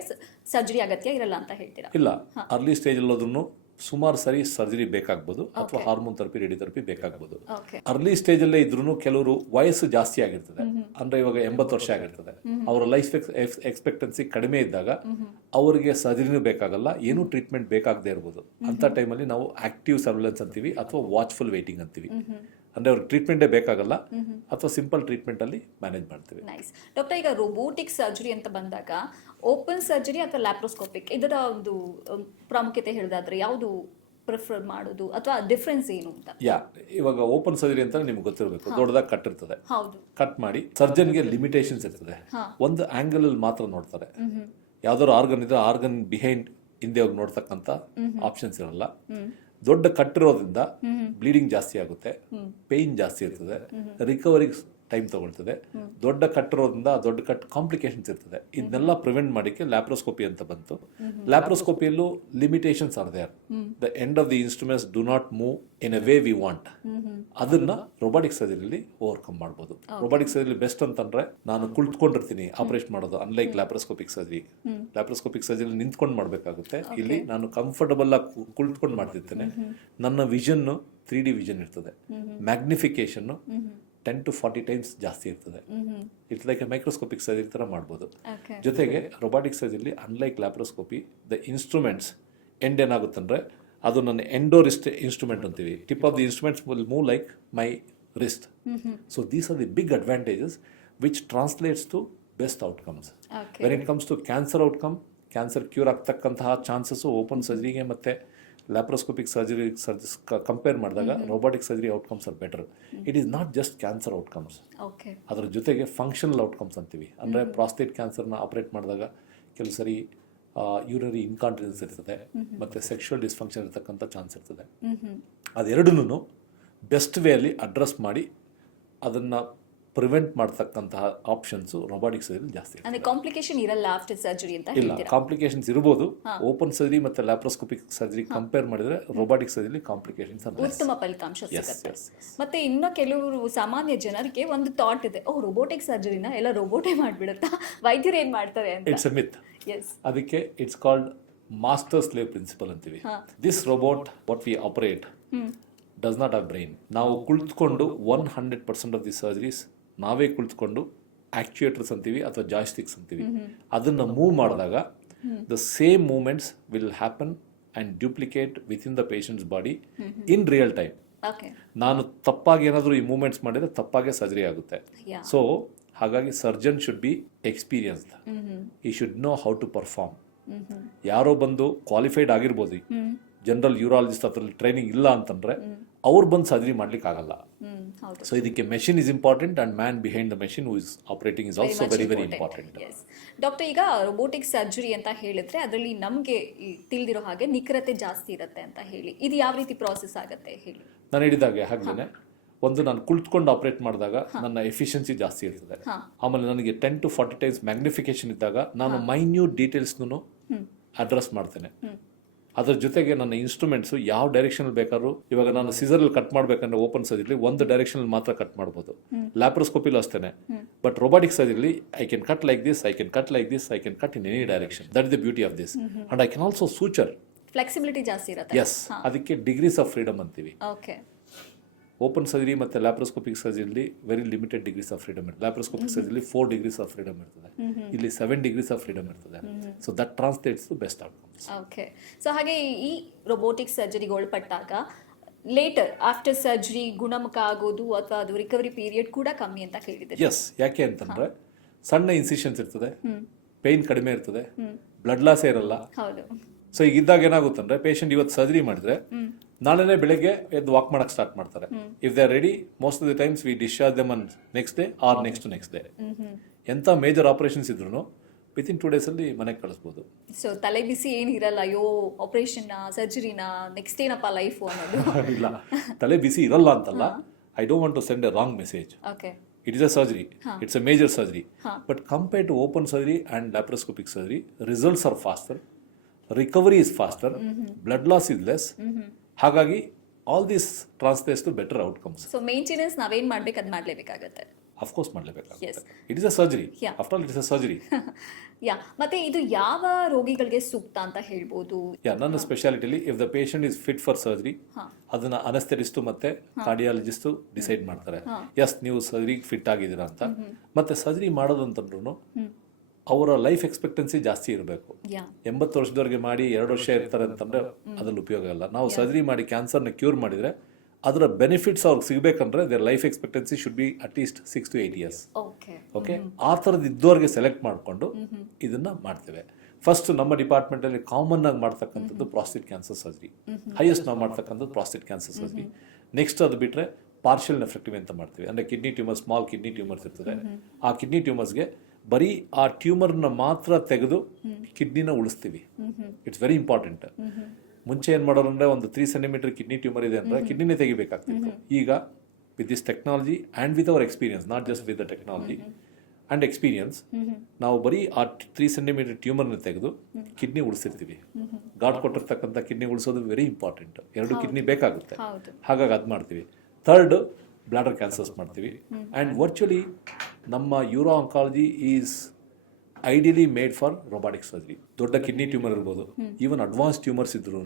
ಸರ್ಜರಿ ಅಗತ್ಯ ಇರಲ್ಲ ಅಂತ ಹೇಳ್ತೀರಾ? ಇಲ್ಲ, ಅರ್ಲಿ ಸ್ಟೇಜಲ್ಲಿ ಹೋದ್ರೂ ಸುಮಾರು ಸರಿ ಸರ್ಜರಿ ಬೇಕಾಗ್ಬೋದು ಅಥವಾ ಹಾರ್ಮೋನ್ ಥೆರಪಿ ರೇಡಿಯೋಥೆರಪಿ ಬೇಕಾಗ್ಬೋದು. ಅರ್ಲಿ ಸ್ಟೇಜಲ್ಲೇ ಇದ್ರೂ ಕೆಲವರು ವಯಸ್ಸು ಜಾಸ್ತಿ ಆಗಿರ್ತದೆ, ಅಂದ್ರೆ ಇವಾಗ 80 ವರ್ಷ ಆಗಿರ್ತದೆ, ಅವರ ಲೈಫ್ ಎಕ್ಸ್ಪೆಕ್ಟೆನ್ಸಿ ಕಡಿಮೆ ಇದ್ದಾಗ ಅವರಿಗೆ ಸರ್ಜರಿನೂ ಬೇಕಾಗಲ್ಲ, ಏನೂ ಟ್ರೀಟ್ಮೆಂಟ್ ಬೇಕಾಗದೇ ಇರ್ಬೋದು. ಅಂತ ಟೈಮಲ್ಲಿ ನಾವು ಆಕ್ಟಿವ್ ಸರ್ವೆಲೆನ್ಸ್ ಅಂತೀವಿ ಅಥವಾ ವಾಚ್ಫುಲ್ ವೇಟಿಂಗ್ ಅಂತೀವಿ. ಅಂದ್ರೆ ಅವ್ರಿಗೆ ಟ್ರೀಟ್ಮೆಂಟೇ ಬೇಕಾಗಲ್ಲ ಅಥವಾ ಸಿಂಪಲ್ ಟ್ರೀಟ್ಮೆಂಟ್ ಅಲ್ಲಿ ಮ್ಯಾನೇಜ್ ಮಾಡ್ತೀವಿ. ನೈಸ್ ಡಾಕ್ಟರ್, ಈಗ ರೋಬೋಟಿಕ್ ಸರ್ಜರಿ ಅಂತ ಬಂದಾಗ ಓಪನ್ ಸರ್ಜರಿ ಅಥವಾ ಲ್ಯಾಪ್ರೋಸ್ಕೋಪಿಕ್ ಇದರ ಒಂದು ಪ್ರಾಮುಖ್ಯತೆ ಹೇಳಿದಾದ್ರೆ ಯಾವುದು ಪ್ರಿಫರ್ ಮಾಡೋದು ಅಥವಾ ಡಿಫ್ರೆನ್ಸ್ ಏನು ಅಂತ? ಇವಾಗ ಓಪನ್ ಸರ್ಜರಿ ಅಂತ ನಿಮ್ಗೆ ಗೊತ್ತಿರಬೇಕು, ದೊಡ್ಡದಾಗಿ ಕಟ್ ಇರ್ತದೆ. ಕಟ್ ಮಾಡಿ ಸರ್ಜನ್ಗೆ ಲಿಮಿಟೇಷನ್ಸ್ ಇರ್ತದೆ. ಒಂದು ಆಂಗಲ್ ಅಲ್ಲಿ ಮಾತ್ರ ನೋಡ್ತಾರೆ. ಯಾವ್ದಾದ್ರು ಆರ್ಗನ್ ಇದ್ರೆ ಆರ್ಗನ್ ಬಿಹೈಂಡ್ ಹಿಂದೆ ಹೋಗಿ ನೋಡ್ತಕ್ಕಂಥ ಆಪ್ಷನ್ಸ್ ಇರಲ್ಲ. ದೊಡ್ಡ ಕಟ್ ಇರೋದ್ರಿಂದ ಬ್ಲೀಡಿಂಗ್ ಜಾಸ್ತಿ ಆಗುತ್ತೆ, ಪೇಯ್ನ್ ಜಾಸ್ತಿ ಇರ್ತದೆ, ರಿಕವರಿ ಟೈಮ್ ತಗೊಳ್ತದೆ. ದೊಡ್ಡ ಕಟ್ ಇರೋದ್ರಿಂದ ದೊಡ್ಡ ಕಟ್ ಕಾಂಪ್ಲಿಕೇಶನ್ಸ್ ಇರ್ತದೆ. ಇದನ್ನೆಲ್ಲ ಪ್ರಿವೆಂಟ್ ಮಾಡಿಕ್ಕೆ ಲ್ಯಾಪ್ರೋಸ್ಕೋಪಿ ಅಂತ ಬಂತು. ಲ್ಯಾಪ್ರೋಸ್ಕೋಪಿಯಲ್ಲೂ limitations are there. The end of the instruments do not move in a way we want. ಅದನ್ನ ರೊಬಾಟಿಕ್ ಸರ್ಜರಿಲಿ ಓವರ್ಕಮ್ ಮಾಡ್ಬೋದು. ರೊಬಾಟಿಕ್ ಸರ್ಜರಿ ಬೆಸ್ಟ್ ಅಂತಂದ್ರೆ ನಾನು ಕುಳಿತುಕೊಂಡಿರ್ತೀನಿ ಆಪರೇಷನ್ ಮಾಡೋದು, unlike laparoscopic surgery. Laparoscopic surgery ನಿಂತ್ಕೊಂಡು ಮಾಡಬೇಕಾಗುತ್ತೆ. ಇಲ್ಲಿ ನಾನು ಕಂಫರ್ಟಬಲ್ ಆಗಿ ಕುಳಿತುಕೊಂಡು ಮಾಡ್ತಿರ್ತೇನೆ. ನನ್ನ ವಿಷನ್ 3D ವಿಷನ್ ಇರ್ತದೆ. ಮ್ಯಾಗ್ನಿಫಿಕೇಶನ್ 10 to 40 ಟೈಮ್ಸ್ ಜಾಸ್ತಿ ಇರ್ತದೆ. ಇಟ್ಸ್ ಲೈಕ್ ಮೈಕ್ರೋಸ್ಕೋಪಿಕ್ ಸರ್ಜರಿ ತರ ಮಾಡ್ಬೋದು. ಜೊತೆಗೆ ರೊಬಾಟಿಕ್ ಸರ್ಜರಿಲಿ unlike laparoscopy the instruments end ಏನಾಗುತ್ತಂದ್ರೆ ಅದು ನನ್ನ ಎಂಡೋ ರಿಸ್ಟ್ ಇನ್ಸ್ಟ್ರೂಮೆಂಟ್ ಅಂತೀವಿ. Tip of the instruments will move like my wrist. So these are the big advantages which translates to best outcomes. When it comes to cancer outcome, cancer cure ಆಗ್ತಕ್ಕಂತಹ ಚಾನ್ಸಸ್ಸು ಓಪನ್ ಸರ್ಜರಿಗೆ ಮತ್ತು ಲ್ಯಾಪ್ರೋಸ್ಕೋಪಿಕ್ ಸರ್ಜರಿ ಕಂಪೇರ್ ಮಾಡಿದಾಗ robotic surgery outcomes are better. It is not just cancer outcomes, ಅದರ ಜೊತೆಗೆ ಫಂಕ್ಷನಲ್ ಔಟ್ಕಮ್ಸ್ ಅಂತೀವಿ. ಅಂದರೆ ಪ್ರಾಸ್ಟೇಟ್ ಕ್ಯಾನ್ಸರ್ನ ಆಪರೇಟ್ ಮಾಡಿದಾಗ ಕೆಲವು ಸರಿ ಯೂರಿನರಿ ಇನ್ಕಾಂಟಿನೆನ್ಸ್ ಇರ್ತದೆ ಮತ್ತು ಸೆಕ್ಷುವಲ್ ಡಿಸ್ಫಂಕ್ಷನ್ ಇರ್ತಕ್ಕಂಥ ಚಾನ್ಸ್ ಇರ್ತದೆ. ಅದೆರಡನ್ನೂ ಬೆಸ್ಟ್ ವೇ ಅಲ್ಲಿ ಅಡ್ರೆಸ್ ಮಾಡಿ ಅದನ್ನು ಪ್ರಿವೆಂಟ್ ಮಾಡ್ತಕ್ಕಂತಹ ಆಪ್ಷನ್ಸ್ ರೊಬಾಟಿಕ್ ಸರ್ಜರಿ ಜಾಸ್ತಿ. ಅಂದ್ರೆ ಕಾಂಪ್ಲಿಕೇಶನ್ ಇರಲ್ಲ ಆಫ್ಟರ್ ಸರ್ಜರಿ ಅಂತ ಇಲ್ಲ, ಕಾಂಪ್ಲಿಕೇಶನ್ಸ್ ಇರಬಹುದು. ಓಪನ್ ಸರ್ಜರಿ ಮತ್ತೆ ಲ್ಯಾಪ್ರೋಸ್ಕೋಪಿಕ್ ಸರ್ಜರಿ ಕಂಪೇರ್ ಮಾಡಿದ್ರೆ ರೊಬಾಟಿಕ್ ಸರ್ಜರಿ ಕಾಂಪ್ಲಿಕೇಶನ್ಸ್ ಉತ್ತಮ ಫಲಿತಾಂಶ ಸಿಗುತ್ತೆ. ಮತ್ತೆ ಇನ್ನು ಕೆಲವರು ಸಾಮಾನ್ಯ ಜನರಿಗೆ ಒಂದು ಥಾಟ್ ಇದೆ, ರೊಬೋಟಿಕ್ ಸರ್ಜರಿನ ಎಲ್ಲ ರೋಬೋಟೇ ಮಾಡ್ಬಿಡುತ್ತಾ, ವೈದ್ಯರು ಏನ್ ಮಾಡ್ತಾರೆ ಅಂತ. It's a myth. ಅದಕ್ಕೆ it's called master slave principle ಅಂತೀವಿ. This robot what we operate does not have brain. ನಾವು ಕುಳಿತುಕೊಂಡು 100% ಆಫ್ ದಿ ಸರ್ಜರೀಸ್ ನಾವೇ ಕುಳಿತುಕೊಂಡು ಆಕ್ಚುಯೇಟರ್ಸ್ ಅಂತೀವಿ ಅಥವಾ ಜಾಯ್ಸ್ಟಿಕ್ಸ್ ಅಂತೀವಿ, ಅದನ್ನು ಮೂವ್ ಮಾಡಿದಾಗ the same movements will happen and duplicate with in the patients body in real time. ನಾನು ತಪ್ಪಾಗಿ ಏನಾದರೂ ಈ ಮೂವ್ಮೆಂಟ್ಸ್ ಮಾಡಿದರೆ ತಪ್ಪಾಗೆ ಸರ್ಜರಿ ಆಗುತ್ತೆ. ಸೊ ಹಾಗಾಗಿ surgeon should be experienced, he should know how to perform. ಯಾರೋ ಬಂದು ಕ್ವಾಲಿಫೈಡ್ ಆಗಿರ್ಬೋದು, ಜನರಲ್ ಯೂರಾಲಜಿಸ್ಟ್ ಅದ್ರಲ್ಲಿ ಟ್ರೈನಿಂಗ್ ಇಲ್ಲ ಅಂತಂದ್ರೆ ಅವ್ರು ಬಂದು ಸರ್ಜರಿ ಮಾಡ್ಲಿಕ್ಕೆ ಆಗಲ್ಲ. ಸೊ ಇದಕ್ಕೆ machine is important and man behind the machine who is operating is also very very important. Doctor, ಈಗ ರೊಬೋಟಿಕ್ ಸರ್ಜರಿ ಅಂತ ಹೇಳಿದ್ರೆ ಅದರಲ್ಲಿ ನಮಗೆ ತಿಳಿದಿರೋ ಹಾಗೆ ನಿಖರತೆ ಜಾಸ್ತಿ ಇರುತ್ತೆ ಅಂತ ಹೇಳಿ, ಇದು ಯಾವ ರೀತಿ ಪ್ರಾಸೆಸ್ ಆಗುತ್ತೆ ಹೇಳಿ? ನಾನು ಹೇಳಿದಾಗೆ ಹಾಗೇನೆ, ಒಂದು ನಾನು ಕುಳಿತುಕೊಂಡು ಆಪರೇಟ್ ಮಾಡಿದಾಗ ನನ್ನ ಎಫಿಷಿಯನ್ಸಿ ಜಾಸ್ತಿ ಇರ್ತದೆ. ಆಮೇಲೆ ನನಗೆ 10 to 40 ಟೈಮ್ಸ್ ಮ್ಯಾಗ್ನಿಫಿಕೇಶನ್ ಇದ್ದಾಗ ನಾನು ಮೈನ್ಯೂಟ್ ಡೀಟೇಲ್ಸ್ನು ಅಡ್ರೆಸ್ ಮಾಡ್ತೇನೆ. ಅದ್ರ ಜೊತೆಗೆ ನನ್ನ ಇನ್ಸ್ಟ್ರೂಮೆಂಟ್ಸ್ ಯಾವ ಡೈರೆಕ್ಷನ್ ಬೇಕಾದ್ರೂ, ಇವಾಗ ನಾನು ಸಿಸರಲ್ಲಿ ಕಟ್ ಮಾಡ್ಬೇಕಂದ್ರೆ ಓಪನ್ ಸರ್ಜರಿ ಒಂದು ಡೈರೆಕ್ಷನ್ ಮಾತ್ರ ಕಟ್ ಮಾಡ್ಬೋದು, ಲ್ಯಾಪ್ರೋಸ್ಕೋಪಿಲಿ ಅಷ್ಟೇನೆ. But robotic surgery I can cut like this, I can cut like this, I can cut in any direction. That is the beauty of this. And I can also suture. Flexibility ಜಾಸ್ತಿ ಇರುತ್ತೆ. ಎಸ್, ಅದಕ್ಕೆ ಡಿಗ್ರೀಸ್ ಆಫ್ ಫ್ರೀಡಮ್ ಅಂತೀವಿ. ಓಕೆ. ಓಪನ್ ಸರ್ಜರಿ ಮತ್ತು ಲ್ಯಾಪ್ರೋಸ್ಕೋಪಿಕ್ ಸರ್ಜರಿಲಿ very limited degrees of freedom ಇರ್ತದೆ. ಲ್ಯಾಪ್ರೋಸ್ಕೋಪಿಕ್ ಸರ್ಜರಿಲಿ 4 ಡಿಗ್ರೀಸ್ ಆಫ್ ಫ್ರೀಡಮ್ ಇರ್ತದೆ, ಇಲ್ಲಿ 7 ಡಿಗ್ರೀಸ್ ಆಫ್ ಫ್ರೀಡಮ್ ಇರ್ತದೆ. So that translates to best outcomes. Okay. So ಹಾಗೆ ಈ ರೊಬೋಟಿಕ್ ಸರ್ಜರಿಗೆ ಒಳಪಟ್ಟಾಗ ಲೇಟರ್ ಆಫ್ಟರ್ ಸರ್ಜರಿ ಗುಣಮುಖ ಆಗೋದು ಅಥವಾ ಅದು ರಿಕವರಿ ಪೀರಿಯಡ್ ಕೂಡ ಕಮ್ಮಿ ಅಂತ ಕೇಳಿದೆ. ಎಸ್, ಯಾಕೆ ಅಂತಂದ್ರೆ ಸಣ್ಣ ಇನ್ಸಿಷನ್ಸ್ ಇರ್ತದೆ, ಪೇಯ್ನ್ ಕಡಿಮೆ ಇರ್ತದೆ, ಬ್ಲಡ್ ಲಾಸ್ ಇರಲ್ಲ. ಹೌದು. ಸೊ ಈಗ ಇದ್ದಾಗ ಏನಾಗುತ್ತಂದ್ರೆ ಪೇಷಂಟ್ ಇವತ್ತು ಸರ್ಜರಿ ಮಾಡಿದ್ರೆ ನಾಳೆನೇ ಬೆಳಗ್ಗೆ ಎದ್ದು ವಾಕ್ ಮಾಡಕ್ ಸ್ಟಾರ್ಟ್ ಮಾಡ್ತಾರೆ. If they are ready, most of the times we discharge them on next day or next day. ಎಂತ ಮೇಜರ್ ಆಪರೇಷನ್ಸ್ ಇದ್ರು ವಿತಿನ್ 2 days ಅಲ್ಲಿ ಮನೆಗೆ ಕಳಿಸ್ಬೋದು. ಸೊ ತಲೆ ಬಿಸಿ ಏನಿರಲ್ಲ, ಅಯ್ಯೋ ಆಪರೇಷನ್ ಸರ್ಜರಿನ ನೆಕ್ಸ್ಟ್ ಏನಪ್ಪ ಲೈಫ್ ಅನ್ನೋದು. ಇಲ್ಲ, ತಲೆ ಬಿಸಿ ಇರಲ್ಲ ಅಂತಲ್ಲ. I don't want to send a wrong message. Okay. It is a surgery. It's a major surgery. But compared to open surgery and laparoscopic surgery, results are faster, recovery is faster, blood loss is less. ಹಾಗಾಗಿ all this translates to better outcomes. So maintenance ನಾವೇನ್ ಮಾಡ್ಬೇಕು ಅದು ಮಾಡಲೇಬೇಕಾಗುತ್ತೆ. ಆಫ್ ಕೋರ್ಸ್ ಮಾಡಲೇಬೇಕಾಗುತ್ತೆ. It is a surgery. After all it is a surgery. Yeah, ಮತ್ತೆ ಇದು ಯಾವ ರೋಗಿಗಳಿಗೆ ಸೂಕ್ತ ಅಂತ ಹೇಳ್ಬೋದು? ನನ್ನ ಸ್ಪೆಷಾಲಿಟಿಲಿ if the patient is fit for surgery, ಅದನ್ನ ಅನಸ್ಥೆಟಿಸ್ಟ್ ಮತ್ತೆ ಕಾರ್ಡಿಯಾಲಜಿಸ್ಟ್ ಡಿಸೈಡ್ ಮಾಡ್ತಾರೆ. ಎಸ್, ನೀವು ಸರ್ಜರಿ ಫಿಟ್ ಆಗಿದ್ದೀರಾ ಅಂತ. ಮತ್ತೆ ಸರ್ಜರಿ ಮಾಡೋದಂತಂದ್ರೂ ಅವರ ಲೈಫ್ ಎಕ್ಸ್ಪೆಕ್ಟೆನ್ಸಿ ಜಾಸ್ತಿ ಇರಬೇಕು. 80 ವರ್ಷದವರೆಗೆ ಮಾಡಿ 2 ವರ್ಷ ಇರ್ತಾರೆ ಅಂತಂದ್ರೆ ಅದ್ರಲ್ಲಿ ಉಪಯೋಗ ಇಲ್ಲ. ನಾವು ಸರ್ಜರಿ ಮಾಡಿ ಕ್ಯಾನ್ಸರ್ನ ಕ್ಯೂರ್ ಮಾಡಿದ್ರೆ ಅದರ ಬೆನಿಫಿಟ್ಸ್ ಅವ್ರಿಗೆ ಸಿಗಬೇಕಂದ್ರೆ their life expectancy should be at least 6 to 8 years. Okay, ಆ ಥರದ್ದು ಇದ್ದವ್ರಿಗೆ ಸೆಲೆಕ್ಟ್ ಮಾಡಿಕೊಂಡು ಇದನ್ನ ಮಾಡ್ತೇವೆ. ಫಸ್ಟ್ ನಮ್ಮ ಡಿಪಾರ್ಟ್ಮೆಂಟ್ ಅಲ್ಲಿ ಕಾಮನ್ ಆಗಿ ಮಾಡ್ತಕ್ಕಂಥದ್ದು ಪ್ರಾಸ್ಟೇಟ್ ಕ್ಯಾನ್ಸರ್ ಸರ್ಜರಿ. ಹೈಯೆಸ್ಟ್ ನಾವು ಮಾಡ್ತಕ್ಕಂಥದ್ದು ಪ್ರಾಸ್ಟೇಟ್ ಕ್ಯಾನ್ಸರ್ ಸರ್ಜರಿ. ನೆಕ್ಸ್ಟ್ ಅದು ಬಿಟ್ರೆ ಪಾರ್ಷಿಯಲ್ ನೆಫ್ರೆಕ್ಟಿವಿ ಅಂತ ಮಾಡ್ತೀವಿ. ಅಂದ್ರೆ kidney tumour, small kidney tumours ಇರ್ತದೆ. ಆ ಕಿಡ್ನಿ ಟ್ಯೂಮರ್ಸ್ಗೆ ಬರೀ ಆ ಟ್ಯೂಮರ್ನ ಮಾತ್ರ ತೆಗೆದು ಕಿಡ್ನಿನ ಉಳಿಸ್ತೀವಿ. It's very important. ಮುಂಚೆ ಏನ್ ಮಾಡೋರು ಅಂದ್ರೆ ಒಂದು 3 centimeter ಕಿಡ್ನಿ ಟ್ಯೂಮರ್ ಇದೆ ಅಂದ್ರೆ ಕಿಡ್ನಿನೇ ತೆಗಿಬೇಕಾಗ್ತಿತ್ತು. ಈಗ with this technology and with our experience, not just with the technology and experience, ನಾವು ಬರೀ ಆ 3 centimeter ಟ್ಯೂಮರ್ನ ತೆಗೆದು ಕಿಡ್ನಿ ಉಳಿಸಿರ್ತೀವಿ. ಗಾಡ್ ಕೊಟ್ಟಿರ್ತಕ್ಕಂಥ ಕಿಡ್ನಿ ಉಳಿಸೋದು ವೆರಿ ಇಂಪಾರ್ಟೆಂಟ್. 2 ಕಿಡ್ನಿ ಬೇಕಾಗುತ್ತೆ, ಹಾಗಾಗಿ ಅದು ಮಾಡ್ತೀವಿ. ಥರ್ಡ್, ಬ್ಲಾಡರ್ ಕ್ಯಾನ್ಸರ್ಸ್ ಮಾಡ್ತೀವಿ. ಆ್ಯಂಡ್ ವರ್ಚುವಲಿ ನಮ್ಮ euro oncology is ideally made for robotic surgery. ದೊಡ್ಡ ಕಿಡ್ನಿ ಟ್ಯೂಮರ್ ಇರ್ಬೋದು, ಈವನ್ ಅಡ್ವಾನ್ಸ್ ಟ್ಯೂಮರ್ಸ್ ಇದ್ರೂ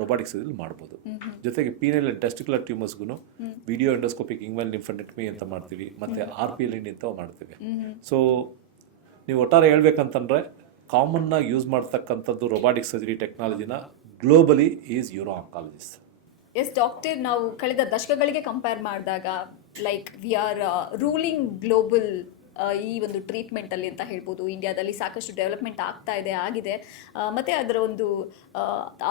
ರೊಬಾಟಿಕ್ ಸರ್ಜರಿ ಮಾಡ್ಬೋದು. ಜೊತೆಗೆ penal and testicular ಟ್ಯೂಮರ್ಸ್ಗೂ video endoscopic inguinal lymphadenectomy ಅಂತ ಮಾಡ್ತೀವಿ, ಮತ್ತೆ RPLN ಅಂತ ಮಾಡ್ತೀವಿ. ಸೊ ನೀವು ಒಟ್ಟಾರೆ ಹೇಳ್ಬೇಕಂತಂದ್ರೆ ಕಾಮನ್ ಆಗಿ ಯೂಸ್ ಮಾಡ್ತಕ್ಕಂಥದ್ದು ರೊಬಾಟಿಕ್ ಸರ್ಜರಿ ಟೆಕ್ನಾಲಜಿನ globally is uro oncologist. Yes doctor, ನಾವು ಕಳೆದ ದಶಕಗಳಿಗೆ ಕಂಪೇರ್ ಮಾಡಿದಾಗ like we are ruling global ಈ ಒಂದು ಟ್ರೀಟ್ಮೆಂಟ್ ಅಲ್ಲಿ ಅಂತ ಹೇಳ್ಬೋದು. ಇಂಡಿಯಾದಲ್ಲಿ ಸಾಕಷ್ಟು ಡೆವಲಪ್ಮೆಂಟ್ ಆಗಿದೆ. ಮತ್ತೆ ಅದರ ಒಂದು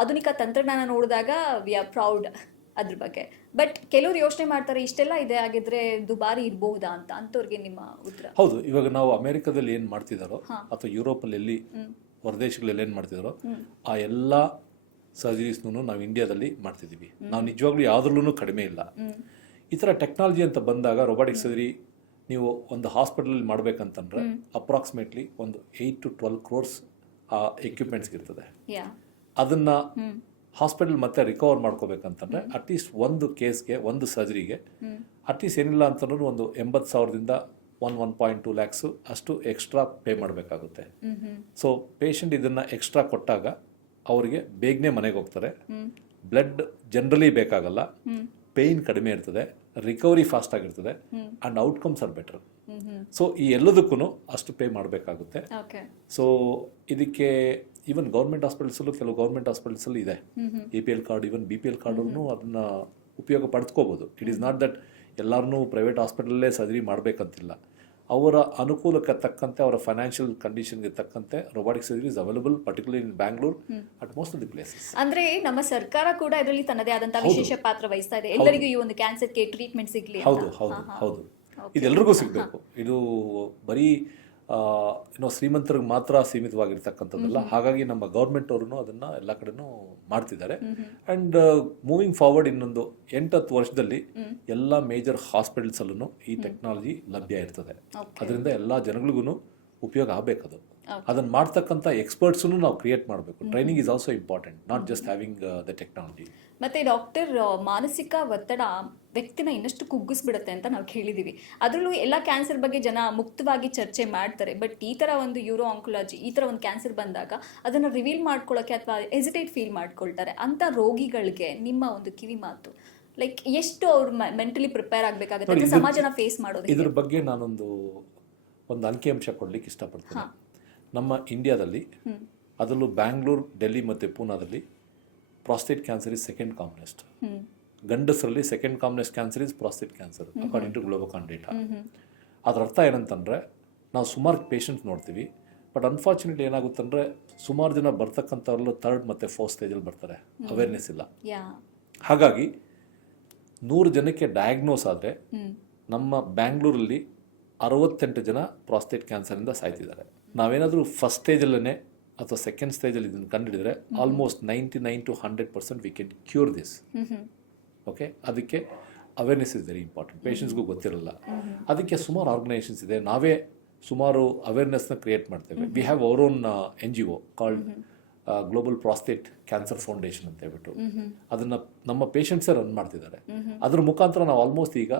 ಆಧುನಿಕ ತಂತ್ರಜ್ಞಾನ ನೋಡಿದಾಗ ವಿ ಆರ್ ಪ್ರೌಡ್ ಅದ್ರ ಬಗ್ಗೆ. ಬಟ್ ಕೆಲವರು ಯೋಚನೆ ಮಾಡ್ತಾರೆ, ಇಷ್ಟೆಲ್ಲ ಇದೆ, ಆಗಿದ್ರೆ ದುಬಾರಿ ಇರಬಹುದಾ ಅಂತ. ಅಂಥವ್ರಿಗೆ ನಿಮ್ಮ ಉತ್ತರ? ಹೌದು, ಇವಾಗ ನಾವು ಅಮೆರಿಕದಲ್ಲಿ ಏನ್ ಮಾಡ್ತಿದಾರೋ ಅಥವಾ ಯುರೋಪಲ್ಲಿ ಎಲ್ಲಿ ಹೊರದೇಶಗಳಲ್ಲಿ ಏನ್ ಮಾಡ್ತಿದಾರೋ ಆ ಎಲ್ಲ ಸರ್ಜರೀಸ್ನು ನಾವು ಇಂಡಿಯಾದಲ್ಲಿ ಮಾಡ್ತಿದ್ದೀವಿ. ನಾವು ನಿಜವಾಗ್ಲೂ ಯಾವ್ದ್ರಲ್ಲೂ ಕಡಿಮೆ ಇಲ್ಲ. ಈ ಥರ ಟೆಕ್ನಾಲಜಿ ಅಂತ ಬಂದಾಗ ರೊಬಾಟಿಕ್ ಸರ್ಜರಿ ನೀವು ಒಂದು ಹಾಸ್ಪಿಟಲ್ ಮಾಡ್ಬೇಕಂತಂದ್ರೆ ಅಪ್ರಾಕ್ಸಿಮೇಟ್ಲಿ ಒಂದು 8 to 12 crores ಆ ಎಕ್ವಿಪ್ಮೆಂಟ್ಸ್ಗೆ ಇರ್ತದೆ. ಅದನ್ನ ಹಾಸ್ಪಿಟಲ್ ಮತ್ತೆ ರಿಕವರ್ ಮಾಡ್ಕೋಬೇಕಂತಂದ್ರೆ ಅಟ್ಲೀಸ್ಟ್ ಒಂದು ಕೇಸ್ಗೆ, ಒಂದು ಸರ್ಜರಿಗೆ ಅಟ್ಲೀಸ್ಟ್ ಏನಿಲ್ಲ ಅಂತಂದ್ರೂ ಒಂದು 80,000ದಿಂದ 1.2 lakhs ಅಷ್ಟು ಎಕ್ಸ್ಟ್ರಾ ಪೇ ಮಾಡಬೇಕಾಗುತ್ತೆ. ಸೊ ಪೇಷಂಟ್ ಇದನ್ನ ಎಕ್ಸ್ಟ್ರಾ ಕೊಟ್ಟಾಗ ಅವರಿಗೆ ಬೇಗನೆ ಮನೆಗೆ ಹೋಗ್ತಾರೆ. ಬ್ಲಡ್ ಜನರಲಿ ಬೇಕಾಗಲ್ಲ, ಪೇಯ್ನ್ ಕಡಿಮೆ ಇರ್ತದೆ, ರಿಕವರಿ ಫಾಸ್ಟ್ ಆಗಿರ್ತದೆ, and outcomes are better. So ಈ ಎಲ್ಲದಕ್ಕೂ ಅಷ್ಟು ಪೇ ಮಾಡಬೇಕಾಗುತ್ತೆ. ಸೊ ಇದಕ್ಕೆ ಈವನ್ ಗೌರ್ಮೆಂಟ್ ಹಾಸ್ಪಿಟಲ್ಸಲ್ಲೂ ಕೆಲವು ಗೌರ್ಮೆಂಟ್ ಹಾಸ್ಪಿಟಲ್ಸಲ್ಲಿ ಇದೆ APL ಕಾರ್ಡ್, ಈವನ್ BPL ಕಾರ್ಡನ್ನು ಅದನ್ನು ಉಪಯೋಗ ಪಡೆದುಕೋಬೋದು. ಇಟ್ ಈಸ್ ನಾಟ್ ದಟ್ ಎಲ್ಲರನ್ನೂ ಪ್ರೈವೇಟ್ ಹಾಸ್ಪಿಟಲಲ್ಲೇ ಸರ್ಜರಿ ಮಾಡಬೇಕಂತಿಲ್ಲ. ಅವರ ಅನುಕೂಲಕ್ಕೆ ತಕ್ಕಂತೆ, ಅವರ ಫೈನಾನ್ಷಿಯಲ್ ಕಂಡೀಷನ್ಗೆ ತಕ್ಕಂತೆ robotic surgery is available, particularly in Bangalore at most of the places. ಅಂದ್ರೆ ನಮ್ಮ ಸರ್ಕಾರ ಕೂಡ ಇದರಲ್ಲಿ ತನ್ನದೇ ಆದಂತಹ ವಿಶೇಷ ಪಾತ್ರ ವಹಿಸ್ತಾ ಇದೆ, ಎಲ್ಲರಿಗೂ ಈ ಒಂದು ಕ್ಯಾನ್ಸರ್ಗೆ ಟ್ರೀಟ್ಮೆಂಟ್ ಸಿಗ್ಲಿ. ಹೌದು ಇದೆಲ್ಲರಿಗೂ ಸಿಗಬೇಕು. ಇದು ಬರೀ ಶ್ರೀಮಂತರಿಗೆ ಮಾತ್ರ ಸೀಮಿತವಾಗಿರ್ತಕ್ಕಂಥದ್ದಲ್ಲ. ಹಾಗಾಗಿ ನಮ್ಮ ಗೌರ್ಮೆಂಟ್ ಅವರು ಅದನ್ನ ಎಲ್ಲ ಕಡೆನೂ ಮಾಡ್ತಿದ್ದಾರೆ. ಅಂಡ್ ಮೂವಿಂಗ್ ಫಾರ್ವರ್ಡ್ ಇನ್ನೊಂದು 8-10 ವರ್ಷದಲ್ಲಿ ಎಲ್ಲ ಮೇಜರ್ ಹಾಸ್ಪಿಟಲ್ಸ್ ಅಲ್ಲೂ ಈ ಟೆಕ್ನಾಲಜಿ ಲಭ್ಯ ಇರ್ತದೆ. ಅದರಿಂದ ಎಲ್ಲ ಜನಗಳಿಗೂ ಉಪಯೋಗ ಆಗಬೇಕದು. ಅದನ್ನ ಮಾಡ್ತಕ್ಕಂಥ ಎಕ್ಸ್ಪರ್ಟ್ಸನ್ನು ನಾವು ಕ್ರಿಯೇಟ್ ಮಾಡಬೇಕು. Training is also important, not just having the technology. ಮತ್ತೆ ಡಾಕ್ಟರ್, ಮಾನಸಿಕ ಒತ್ತಡ ವ್ಯಕ್ತಿನ ಇನ್ನಷ್ಟು ಕುಗ್ಗಿಸ್ಬಿಡುತ್ತೆ ಅಂತ ನಾವು ಕೇಳಿದೀವಿ. ಅದರಲ್ಲೂ ಎಲ್ಲ ಕ್ಯಾನ್ಸರ್ ಬಗ್ಗೆ ಜನ ಮುಕ್ತವಾಗಿ ಚರ್ಚೆ ಮಾಡ್ತಾರೆ. ಬಟ್ ಈ ಥರ ಒಂದು ಯೂರೋ ಆಂಕೊಲಾಜಿ, ಈ ಥರ ಒಂದು ಕ್ಯಾನ್ಸರ್ ಬಂದಾಗ ಅದನ್ನು ರಿವೀಲ್ ಮಾಡ್ಕೊಳ್ಳೋಕೆ ಅಥವಾ ಹೆಸಿಟೇಟ್ ಫೀಲ್ ಮಾಡ್ಕೊಳ್ತಾರೆ. ಅಂಥ ರೋಗಿಗಳಿಗೆ ನಿಮ್ಮ ಒಂದು ಕಿವಿ ಮಾತು, ಲೈಕ್ ಎಷ್ಟು ಅವ್ರು ಮೆಂಟಲಿ ಪ್ರಿಪೇರ್ ಆಗಬೇಕಾಗುತ್ತೆ, ಸಮಾಜನ ಫೇಸ್ ಮಾಡೋದು. ಇದ್ರ ಬಗ್ಗೆ ನಾನೊಂದು ಅಂಕಿಅಂಶ ಕೊಡ್ಲಿಕ್ಕೆ ಇಷ್ಟಪಡ್ತೀನಿ. ನಮ್ಮ ಇಂಡಿಯಾದಲ್ಲಿ, ಅದರಲ್ಲೂ ಬ್ಯಾಂಗ್ಳೂರ್, ಡೆಲ್ಲಿ ಮತ್ತು ಪೂನಾದಲ್ಲಿ prostate cancer is second commonest. ಗಂಡಸರಲ್ಲಿ second commonest cancer is prostate cancer according to Globocan data. ಅದರ ಅರ್ಥ ಏನಂತಂದರೆ, ನಾವು ಸುಮಾರು ಪೇಷಂಟ್ಸ್ ನೋಡ್ತೀವಿ, ಬಟ್ ಅನ್ಫಾರ್ಚುನೇಟ್ಲಿ ಏನಾಗುತ್ತಂದರೆ ಸುಮಾರು ಜನ ಬರ್ತಕ್ಕಂಥವ್ರಲ್ಲೂ 3rd ಮತ್ತು 4th ಸ್ಟೇಜಲ್ಲಿ ಬರ್ತಾರೆ, ಅವೇರ್ನೆಸ್ ಇಲ್ಲ. ಹಾಗಾಗಿ 100 ಜನಕ್ಕೆ ಡಯಾಗ್ನೋಸ್ ಆದರೆ ನಮ್ಮ ಬ್ಯಾಂಗ್ಳೂರಲ್ಲಿ 68 ಜನ ಪ್ರಾಸ್ಟೇಟ್ ಕ್ಯಾನ್ಸರಿಂದ ಸಾಯ್ತಿದ್ದಾರೆ. ನಾವೇನಾದರೂ ಫಸ್ಟ್ ಸ್ಟೇಜಲ್ಲೇ ಅಥವಾ ಸೆಕೆಂಡ್ ಸ್ಟೇಜಲ್ಲಿ ಇದನ್ನು ಕಂಡುಹಿಡಿದ್ರೆ almost 99 to 100% we can cure this. Okay, ಅದಕ್ಕೆ ಅವೇರ್ನೆಸ್ ಇಸ್ ವೆರಿ ಇಂಪಾರ್ಟೆಂಟ್. ಪೇಷಂಟ್ಸ್ಗೂ ಗೊತ್ತಿರಲ್ಲ. ಅದಕ್ಕೆ ಸುಮಾರು ಆರ್ಗನೈಸೇಷನ್ಸ್ ಇದೆ, ನಾವೇ ಸುಮಾರು ಅವೇರ್ನೆಸ್ನ ಕ್ರಿಯೇಟ್ ಮಾಡ್ತೇವೆ. We have our own NGO called global prostate cancer foundation ಅಂತ ಹೇಳ್ಬಿಟ್ಟು. ಅದನ್ನು ನಮ್ಮ ಪೇಷಂಟ್ಸೇ ರನ್ ಮಾಡ್ತಿದ್ದಾರೆ. ಅದ್ರ ಮುಖಾಂತರ ನಾವು ಆಲ್ಮೋಸ್ಟ್ ಈಗ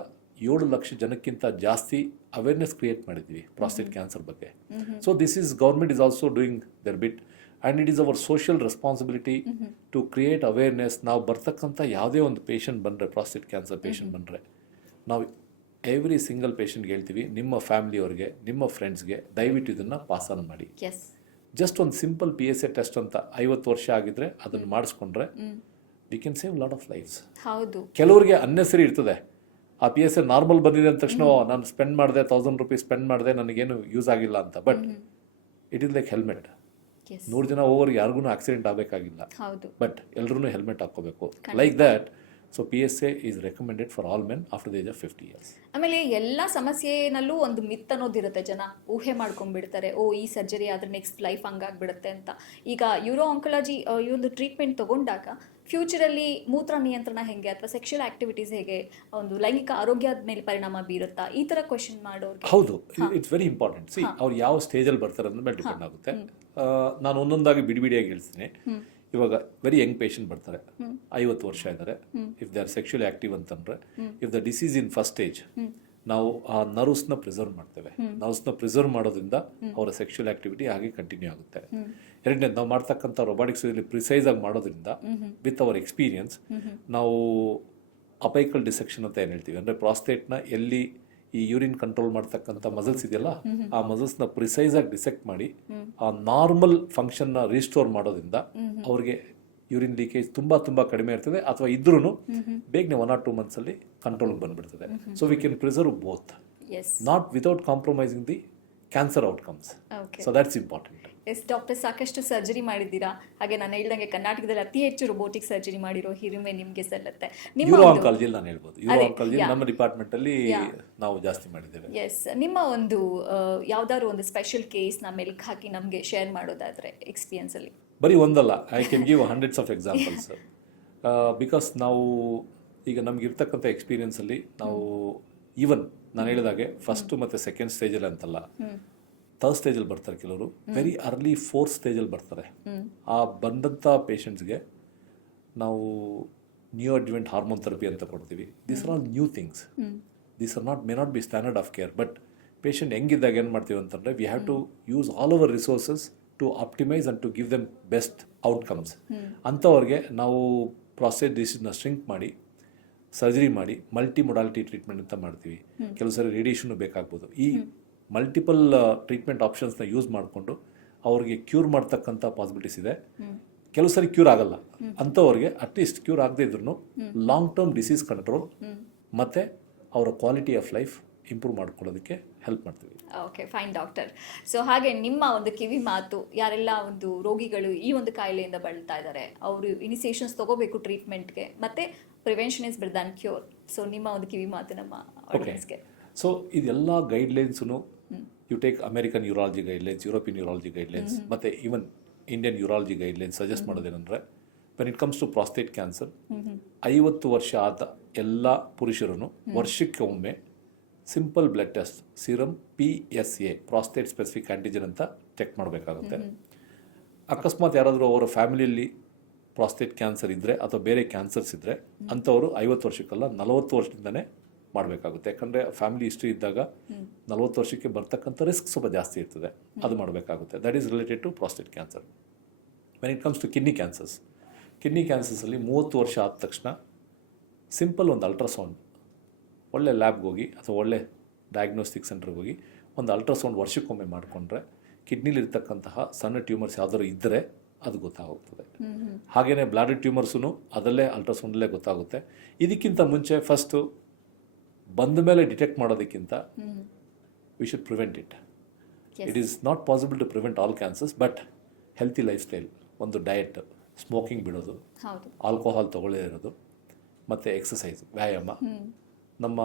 7 ಲಕ್ಷ ಜನಕ್ಕಿಂತ ಜಾಸ್ತಿ ಅವೇರ್ನೆಸ್ ಕ್ರಿಯೇಟ್ ಮಾಡಿದ್ದೀವಿ ಪ್ರಾಸ್ಟೇಟ್ ಕ್ಯಾನ್ಸರ್ ಬಗ್ಗೆ. So this is government is also doing their bit, and it is our social responsibility to create awareness. ನಾವು ಬರ್ತಕ್ಕಂಥ ಯಾವುದೇ ಒಂದು ಪೇಷಂಟ್ ಬಂದರೆ, ಪ್ರಾಸ್ಟೇಟ್ ಕ್ಯಾನ್ಸರ್ ಪೇಷಂಟ್ ಬಂದರೆ, ನಾವು ಎವ್ರಿ ಸಿಂಗಲ್ ಪೇಷಂಟ್ಗೆ ಹೇಳ್ತೀವಿ, ನಿಮ್ಮ ಫ್ಯಾಮಿಲಿಯವ್ರಿಗೆ, ನಿಮ್ಮ ಫ್ರೆಂಡ್ಸ್ಗೆ ದಯವಿಟ್ಟು ಇದನ್ನು ಪಾಸ್ ಆನ್ ಮಾಡಿ. ಜಸ್ಟ್ ಒಂದು ಸಿಂಪಲ್ PSA ಟೆಸ್ಟ್ ಅಂತ 50 ವರ್ಷ ಆಗಿದ್ರೆ ಅದನ್ನು ಮಾಡಿಸ್ಕೊಂಡ್ರೆ we can save lot of lives. ಕೆಲವರಿಗೆ ಅನ್ನೆಸರಿ ಇರ್ತದೆ, ಆ PSA ನಾರ್ಮಲ್ ಬಂದಿದೆ ಅಂದ ತಕ್ಷಣ ನಾನು ಸ್ಪೆಂಡ್ ಮಾಡಿದೆ, 1000 ರೂಪೀಸ್ ಸ್ಪೆಂಡ್ ಮಾಡಿದೆ, ನನಗೇನು ಯೂಸ್ ಆಗಿಲ್ಲ ಅಂತ. But it is like helmet. 100 ಜನ ಓವರ್ ಯಾರಿಗೂ ಆಕ್ಸಿಡೆಂಟ್ ಆಗಬೇಕಾಗಿಲ್ಲ, ಬಟ್ ಎಲ್ಲರೂ ಹೆಲ್ಮೆಟ್ ಹಾಕೋಬೇಕು. Like that. So PSA is recommended for all men after the age of 50 years. ಆಮೇಲೆ ಎಲ್ಲ ಸಮಸ್ಯೆನಲ್ಲೂ ಒಂದು ಮಿತ್ ಅನ್ನೋದಿರುತ್ತೆ, ಜನ ಊಹೆ ಮಾಡ್ಕೊಂಡ್ಬಿಡ್ತಾರೆ, ಈ ಸರ್ಜರಿ ಆದ್ರೆ ನೆಕ್ಸ್ಟ್ ಲೈಫ್ ಹಂಗಾಗ್ಬಿಡುತ್ತೆ ಅಂತ. ಈಗ ಯೂರೋ ಆಂಕೊಲಾಜಿ ಈ ಒಂದು ಟ್ರೀಟ್ಮೆಂಟ್ ತಗೊಂಡಾಗ ಫ್ಯೂಚರಲ್ಲಿ ಮೂತ್ರ ನಿಯಂತ್ರಣ ಹೇಗೆ ಅಥವಾ ಸೆಕ್ಷುವಲ್ ಆಕ್ಟಿವಿಟೀಸ್ ಹೇಗೆ, ಒಂದು ಲೈಂಗಿಕ ಆರೋಗ್ಯದ ಮೇಲೆ ಪರಿಣಾಮ ಬೀರುತ್ತಾ, ಈ ಥರ ಕ್ವೆಶನ್ ಮಾಡೋರು. ಹೌದು, ಇಟ್ಸ್ ವೆರಿ ಇಂಪಾರ್ಟೆಂಟ್. ಸಿ, ಅವ್ರು ಯಾವ ಸ್ಟೇಜಲ್ಲಿ ಬರ್ತಾರೆ ಅನ್ನೋದ್ರ ಮೇಲೆ ಡಿಪೆಂಡ್ ಆಗುತ್ತೆ. ನಾನು ಒಂದೊಂದಾಗಿ ಬಿಡಿಬಿಡಿಯಾಗಿ ಹೇಳ್ತೀನಿ. ಇವಾಗ ವೆರಿ ಯಂಗ್ ಪೇಷಂಟ್ ಬರ್ತಾರೆ, 50 ವರ್ಷ ಇದ್ದಾರೆ. If they are sexually active ಅಂತಂದ್ರೆ, if the disease in first stage, ನಾವು ಆ ನರ್ವ್ಸ್ನ ಪ್ರಿಸರ್ವ್ ಮಾಡ್ತೇವೆ. ನರ್ವ್ಸ್ನ ಪ್ರಿಸರ್ವ್ ಮಾಡೋದ್ರಿಂದ ಅವರ ಸೆಕ್ಷುವಲ್ ಆಕ್ಟಿವಿಟಿ ಹಾಗೆ ಕಂಟಿನ್ಯೂ ಆಗುತ್ತೆ. ಎರಡನೇದು, ನಾವು ಮಾಡ್ತಕ್ಕಂಥ ರೊಬಾಟಿಕ್ ಸರ್ಜರಿ ಪ್ರಿಸೈಸ್ ಆಗಿ ಮಾಡೋದ್ರಿಂದ ವಿತ್ ಅವರ್ ಎಕ್ಸ್ಪೀರಿಯನ್ಸ್ ನಾವು ಅಪೈಕಲ್ ಡಿಸೆಕ್ಷನ್ ಅಂತ ಏನು ಹೇಳ್ತೀವಿ, ಅಂದರೆ ಪ್ರಾಸ್ಟೇಟ್ನ ಎಲ್ಲಿ ಈ ಯೂರಿನ್ ಕಂಟ್ರೋಲ್ ಮಾಡ್ತಕ್ಕಂಥ ಮಸಲ್ಸ್ ಇದೆಯಲ್ಲ, ಆ ಮಸಲ್ಸ್ನ ಪ್ರಿಸೈಸ್ ಆಗಿ ಡಿಸೆಕ್ಟ್ ಮಾಡಿ ಆ ನಾರ್ಮಲ್ ಫಂಕ್ಷನ್ನ ರೀಸ್ಟೋರ್ ಮಾಡೋದ್ರಿಂದ ಅವ್ರಿಗೆ ಯೂರಿನ್ ಲೀಕೇಜ್ ತುಂಬಾ ಕಡಿಮೆ ಇರ್ತದೆ, ಅಥವಾ ಇದ್ರೂ ಬೇಗನೆ 1 or 2 months ಅಲ್ಲಿ ಕಂಟ್ರೋಲ್ ಬಂದ್ಬಿಡ್ತದೆ. So we can preserve both, not without compromising the cancer outcomes. So that's important. Yes doctor, ಸಾಕಷ್ಟು ಸರ್ಜರಿ ಮಾಡಿದ್ದೀರಾ. ಹಾಗೆ ನಾನು ಹೇಳ್ದಂಗೆ ಕರ್ನಾಟಕದಲ್ಲಿ ಅತಿ ಹೆಚ್ಚು ರೋಬೋಟಿಕ್ ಸರ್ಜರಿ ಮಾಡಿರೋ ಹಿರಿಮೆ ನಿಮಗೆ ಸಲ್ಲತ್ತೆ. ಯೂರೋ ಆಂಕಾಲಜಿಯಲ್ಲಿ ನಾನು ಹೇಳ್ಬೋದು, ಯೂರೋ ಆಂಕಾಲಜಿ ನಮ್ಮ ಡಿಪಾರ್ಟ್ಮೆಂಟ್ ಅಲ್ಲಿ ನಾವು ಜಾಸ್ತಿ ಮಾಡಿದ್ದೇವೆ. ಎಸ್, ನಿಮ್ಮ ಒಂದು ಯಾವ್ದಾದ್ರು ಒಂದು ಸ್ಪೆಷಲ್ ಕೇಸ್ ನ ಮೆಲ್ಕ್ ಹಾಕಿ ನಮಗೆ ಶೇರ್ ಮಾಡೋದಾದ್ರೆ ಎಕ್ಸ್ಪೀರಿಯನ್ಸ್ ಅಲ್ಲಿ. ಬರೀ ಒಂದಲ್ಲ, I can give hundreds of examples. Because ನಾವು ಈಗ ನಮ್ಗೆ ಇರ್ತಕ್ಕಂಥ ಎಕ್ಸ್ಪೀರಿಯನ್ಸ್ ಅಲ್ಲಿ ನಾವು ಈವನ್ ನಾನು ಹೇಳಿದಾಗೆ ಫಸ್ಟ್ ಮತ್ತು ಸೆಕೆಂಡ್ ಸ್ಟೇಜಲ್ಲಿ ಅಂತಲ್ಲ, 3rd ಸ್ಟೇಜಲ್ಲಿ ಬರ್ತಾರೆ ಕೆಲವರು, ವೆರಿ ಅರ್ಲಿ 4th ಸ್ಟೇಜಲ್ಲಿ ಬರ್ತಾರೆ. ಆ ಬಂದಂಥ ಪೇಷಂಟ್ಸ್ಗೆ ನಾವು ನ್ಯೂ ಅಡ್ಜುವೆಂಟ್ ಹಾರ್ಮೋನ್ ಥೆರಪಿ ಅಂತ ಕೊಡ್ತೀವಿ. These are all new things. These are may not be standard of care. But patient ಹೆಂಗಿದ್ದಾಗ ಏನು ಮಾಡ್ತೀವಿ ಅಂತಂದರೆ, we have to use all our resources to optimise and to give them best outcomes. ಅಂಥವ್ರಿಗೆ ನಾವು ಪ್ರಾಸ್ಟೇಟ್ ಡಿಸೀಸ್ನ ಸ್ಟ್ರಿಂಕ್ ಮಾಡಿ ಸರ್ಜರಿ ಮಾಡಿ ಮಲ್ಟಿ ಮೊಡಾಲಿಟಿ ಟ್ರೀಟ್ಮೆಂಟ್ ಅಂತ ಮಾಡ್ತೀವಿ. ಕೆಲವು ಸರಿ ರೇಡಿಯೇಷನ್ ಬೇಕಾಗ್ಬೋದು. ಈ ಮಲ್ಟಿಪಲ್ ಟ್ರೀಟ್ಮೆಂಟ್ ಆಪ್ಷನ್ಸ್ನ ಯೂಸ್ ಮಾಡಿಕೊಂಡು ಅವ್ರಿಗೆ ಕ್ಯೂರ್ ಮಾಡ್ತಕ್ಕಂಥ ಪಾಸಿಬಿಲಿಟೀಸ್ ಇದೆ. ಕೆಲವು ಸರಿ ಕ್ಯೂರ್ ಆಗಲ್ಲ, ಅಂಥವ್ರಿಗೆ ಅಟ್ಲೀಸ್ಟ್ ಕ್ಯೂರ್ ಆಗದೇ ಇದ್ರೂ ಲಾಂಗ್ ಟರ್ಮ್ ಡಿಸೀಸ್ ಕಂಟ್ರೋಲ್ ಮತ್ತು ಅವರ ಕ್ವಾಲಿಟಿ ಆಫ್ ಲೈಫ್ ಇಂಪ್ರೂವ್ ಮಾಡ್ಕೊಳ್ಳೋದಕ್ಕೆ ಹೆಲ್ಪ್ ಮಾಡ್ತೀವಿ. Okay, fine doctor. ಸೊ ಹಾಗೆ ನಿಮ್ಮ ಒಂದು ಕಿವಿ ಮಾತು, ಯಾರೆಲ್ಲ ಒಂದು ರೋಗಿಗಳು ಈ ಒಂದು ಕಾಯಿಲೆಯಿಂದ ಬಳಲ್ತಾ ಇದ್ದಾರೆ, ಅವರು ಇನಿಷಿಯೇಷನ್ಸ್ ತಗೋಬೇಕು ಟ್ರೀಟ್ಮೆಂಟ್ಗೆ, ಮತ್ತೆ prevention is better than cure. So ನಿಮ್ಮ ಒಂದು ಕಿವಿ ಮಾತು ನಮ್ಮ ಆಡಿಯನ್ಸ್ಗೆ. ಸೊ ಇದೆಲ್ಲ guidelines you take American urology guidelines, European urology guidelines, ಮತ್ತು even Indian urology guidelines suggest ಮಾಡೋದೇನೆಂದರೆ, when it comes to prostate cancer 50 ವರ್ಷ ಆದ ಎಲ್ಲ ಪುರುಷರನ್ನು ವರ್ಷಕ್ಕೆ ಒಮ್ಮೆ simple blood test serum PSA prostate specific antigen ಅಂತ ಚೆಕ್ ಮಾಡಬೇಕಾಗುತ್ತೆ. ಅಕಸ್ಮಾತ್ ಯಾರಾದರೂ ಅವರ ಫ್ಯಾಮಿಲಿಯಲ್ಲಿ ಪ್ರಾಸ್ಟೇಟ್ ಕ್ಯಾನ್ಸರ್ ಇದ್ದರೆ ಅಥವಾ ಬೇರೆ ಕ್ಯಾನ್ಸರ್ಸ್ ಇದ್ದರೆ ಅಂಥವರು 50 ವರ್ಷಕ್ಕಲ್ಲ 40 ವರ್ಷದಿಂದನೇ ಮಾಡಬೇಕಾಗುತ್ತೆ. ಯಾಕಂದರೆ ಫ್ಯಾಮಿಲಿ ಹಿಸ್ಟ್ರಿ ಇದ್ದಾಗ 40 ವರ್ಷಕ್ಕೆ ಬರ್ತಕ್ಕಂಥ ರಿಸ್ಕ್ ಸ್ವಲ್ಪ ಜಾಸ್ತಿ ಇರ್ತದೆ, ಅದು ಮಾಡಬೇಕಾಗುತ್ತೆ. That is related to prostate cancer. When it comes to kidney ಕ್ಯಾನ್ಸರ್ಸಲ್ಲಿ 30 ವರ್ಷ ಆದ ತಕ್ಷಣ ಸಿಂಪಲ್ ಒಂದು ಅಲ್ಟ್ರಾಸೌಂಡ್, ಒಳ್ಳೆ ಲ್ಯಾಬ್ಗೆ ಹೋಗಿ ಅಥವಾ ಒಳ್ಳೆ ಡಯಾಗ್ನೋಸ್ಟಿಕ್ ಸೆಂಟ್ರಿಗೆ ಹೋಗಿ ಒಂದು ಅಲ್ಟ್ರಾಸೌಂಡ್ ವರ್ಷಕ್ಕೊಮ್ಮೆ ಮಾಡಿಕೊಂಡ್ರೆ ಕಿಡ್ನಿಲಿರ್ತಕ್ಕಂತಹ ಸಣ್ಣ ಟ್ಯೂಮರ್ಸ್ ಯಾವ್ದಾದ್ರು ಇದ್ದರೆ ಅದು ಗೊತ್ತಾಗೋಗ್ತದೆ. ಹಾಗೆಯೇ ಬ್ಲಾಡೆಡ್ ಟ್ಯೂಮರ್ಸೂ ಅದರಲ್ಲೇ ಅಲ್ಟ್ರಾಸೌಂಡಲ್ಲೇ ಗೊತ್ತಾಗುತ್ತೆ. ಇದಕ್ಕಿಂತ ಮುಂಚೆ ಫಸ್ಟು ಬಂದ ಮೇಲೆ ಡಿಟೆಕ್ಟ್ ಮಾಡೋದಕ್ಕಿಂತ we should prevent it. It is not possible to prevent all cancers, but healthy lifestyle, ಒಂದು ಡಯಟ್, ಸ್ಮೋಕಿಂಗ್ ಬಿಡೋದು, ಆಲ್ಕೋಹಾಲ್ ತಗೊಳ್ಳೇ ಇರೋದು, ಮತ್ತು ಎಕ್ಸಸೈಸ್, ವ್ಯಾಯಾಮ, ನಮ್ಮ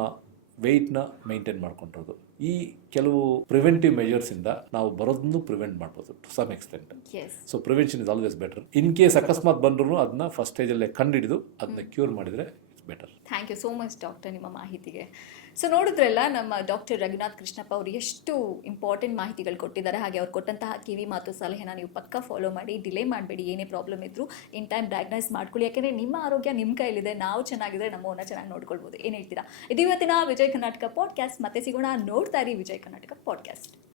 ವೆಯ್ಟ್ನ ಮೇಂಟೈನ್ ಮಾಡ್ಕೊಂಡಿರೋದು, ಈ ಕೆಲವು ಪ್ರಿವೆಂಟಿವ್ ಮೆಜರ್ಸಿಂದ ನಾವು ಬರೋದನ್ನು ಪ್ರಿವೆಂಟ್ ಮಾಡ್ಬೋದು to some extent. So prevention is always better. In case ಅಕಸ್ಮಾತ್ ಬಂದ್ರೂ ಅದನ್ನ ಫಸ್ಟ್ ಸ್ಟೇಜಲ್ಲೇ ಕಂಡುಹಿಡಿದು ಅದನ್ನ ಕ್ಯೂರ್ ಮಾಡಿದರೆ it's better. Thank you so much doctor ನಿಮ್ಮ ಮಾಹಿತಿಗೆ. ಸೊ ನೋಡಿದ್ರಲ್ಲ ನಮ್ಮ ಡಾಕ್ಟರ್ ರಘುನಾಥ್ ಕೃಷ್ಣಪ್ಪ ಅವರು ಎಷ್ಟು ಇಂಪಾರ್ಟೆಂಟ್ ಮಾಹಿತಿಗಳು ಕೊಟ್ಟಿದ್ದಾರೆ. ಹಾಗೆ ಅವ್ರು ಕೊಟ್ಟಂತಹ ಕಿವಿ ಮಾತು ಸಲಹೆನ ನೀವು ಪಕ್ಕ ಫಾಲೋ ಮಾಡಿ, ಡಿಲೇ ಮಾಡಬೇಡಿ. ಏನೇ ಪ್ರಾಬ್ಲಮ್ ಇದ್ದರೂ ಇನ್ ಟೈಮ್ ಡಯಾಗ್ನೈಸ್ ಮಾಡ್ಕೊಳ್ಳಿ. ಯಾಕೆಂದರೆ ನಿಮ್ಮ ಆರೋಗ್ಯ ನಿಮ್ಮ ಕೈಲಿದೆ. ನಾವು ಚೆನ್ನಾಗಿದ್ರೆ ನಮ್ಮನ್ನ ಚೆನ್ನಾಗಿ ನೋಡ್ಕೊಳ್ಬೋದು. ಏನು ಹೇಳ್ತೀರಾ? ಇದು ಇವತ್ತಿನ ವಿಜಯ್ ಕರ್ನಾಟಕ ಪಾಡ್ಕಾಸ್ಟ್. ಮತ್ತೆ ಸಿಗೋಣ. ನೋಡ್ತಾ ಇರಿ ವಿಜಯ್ ಕರ್ನಾಟಕ ಪಾಡ್ಕಾಸ್ಟ್.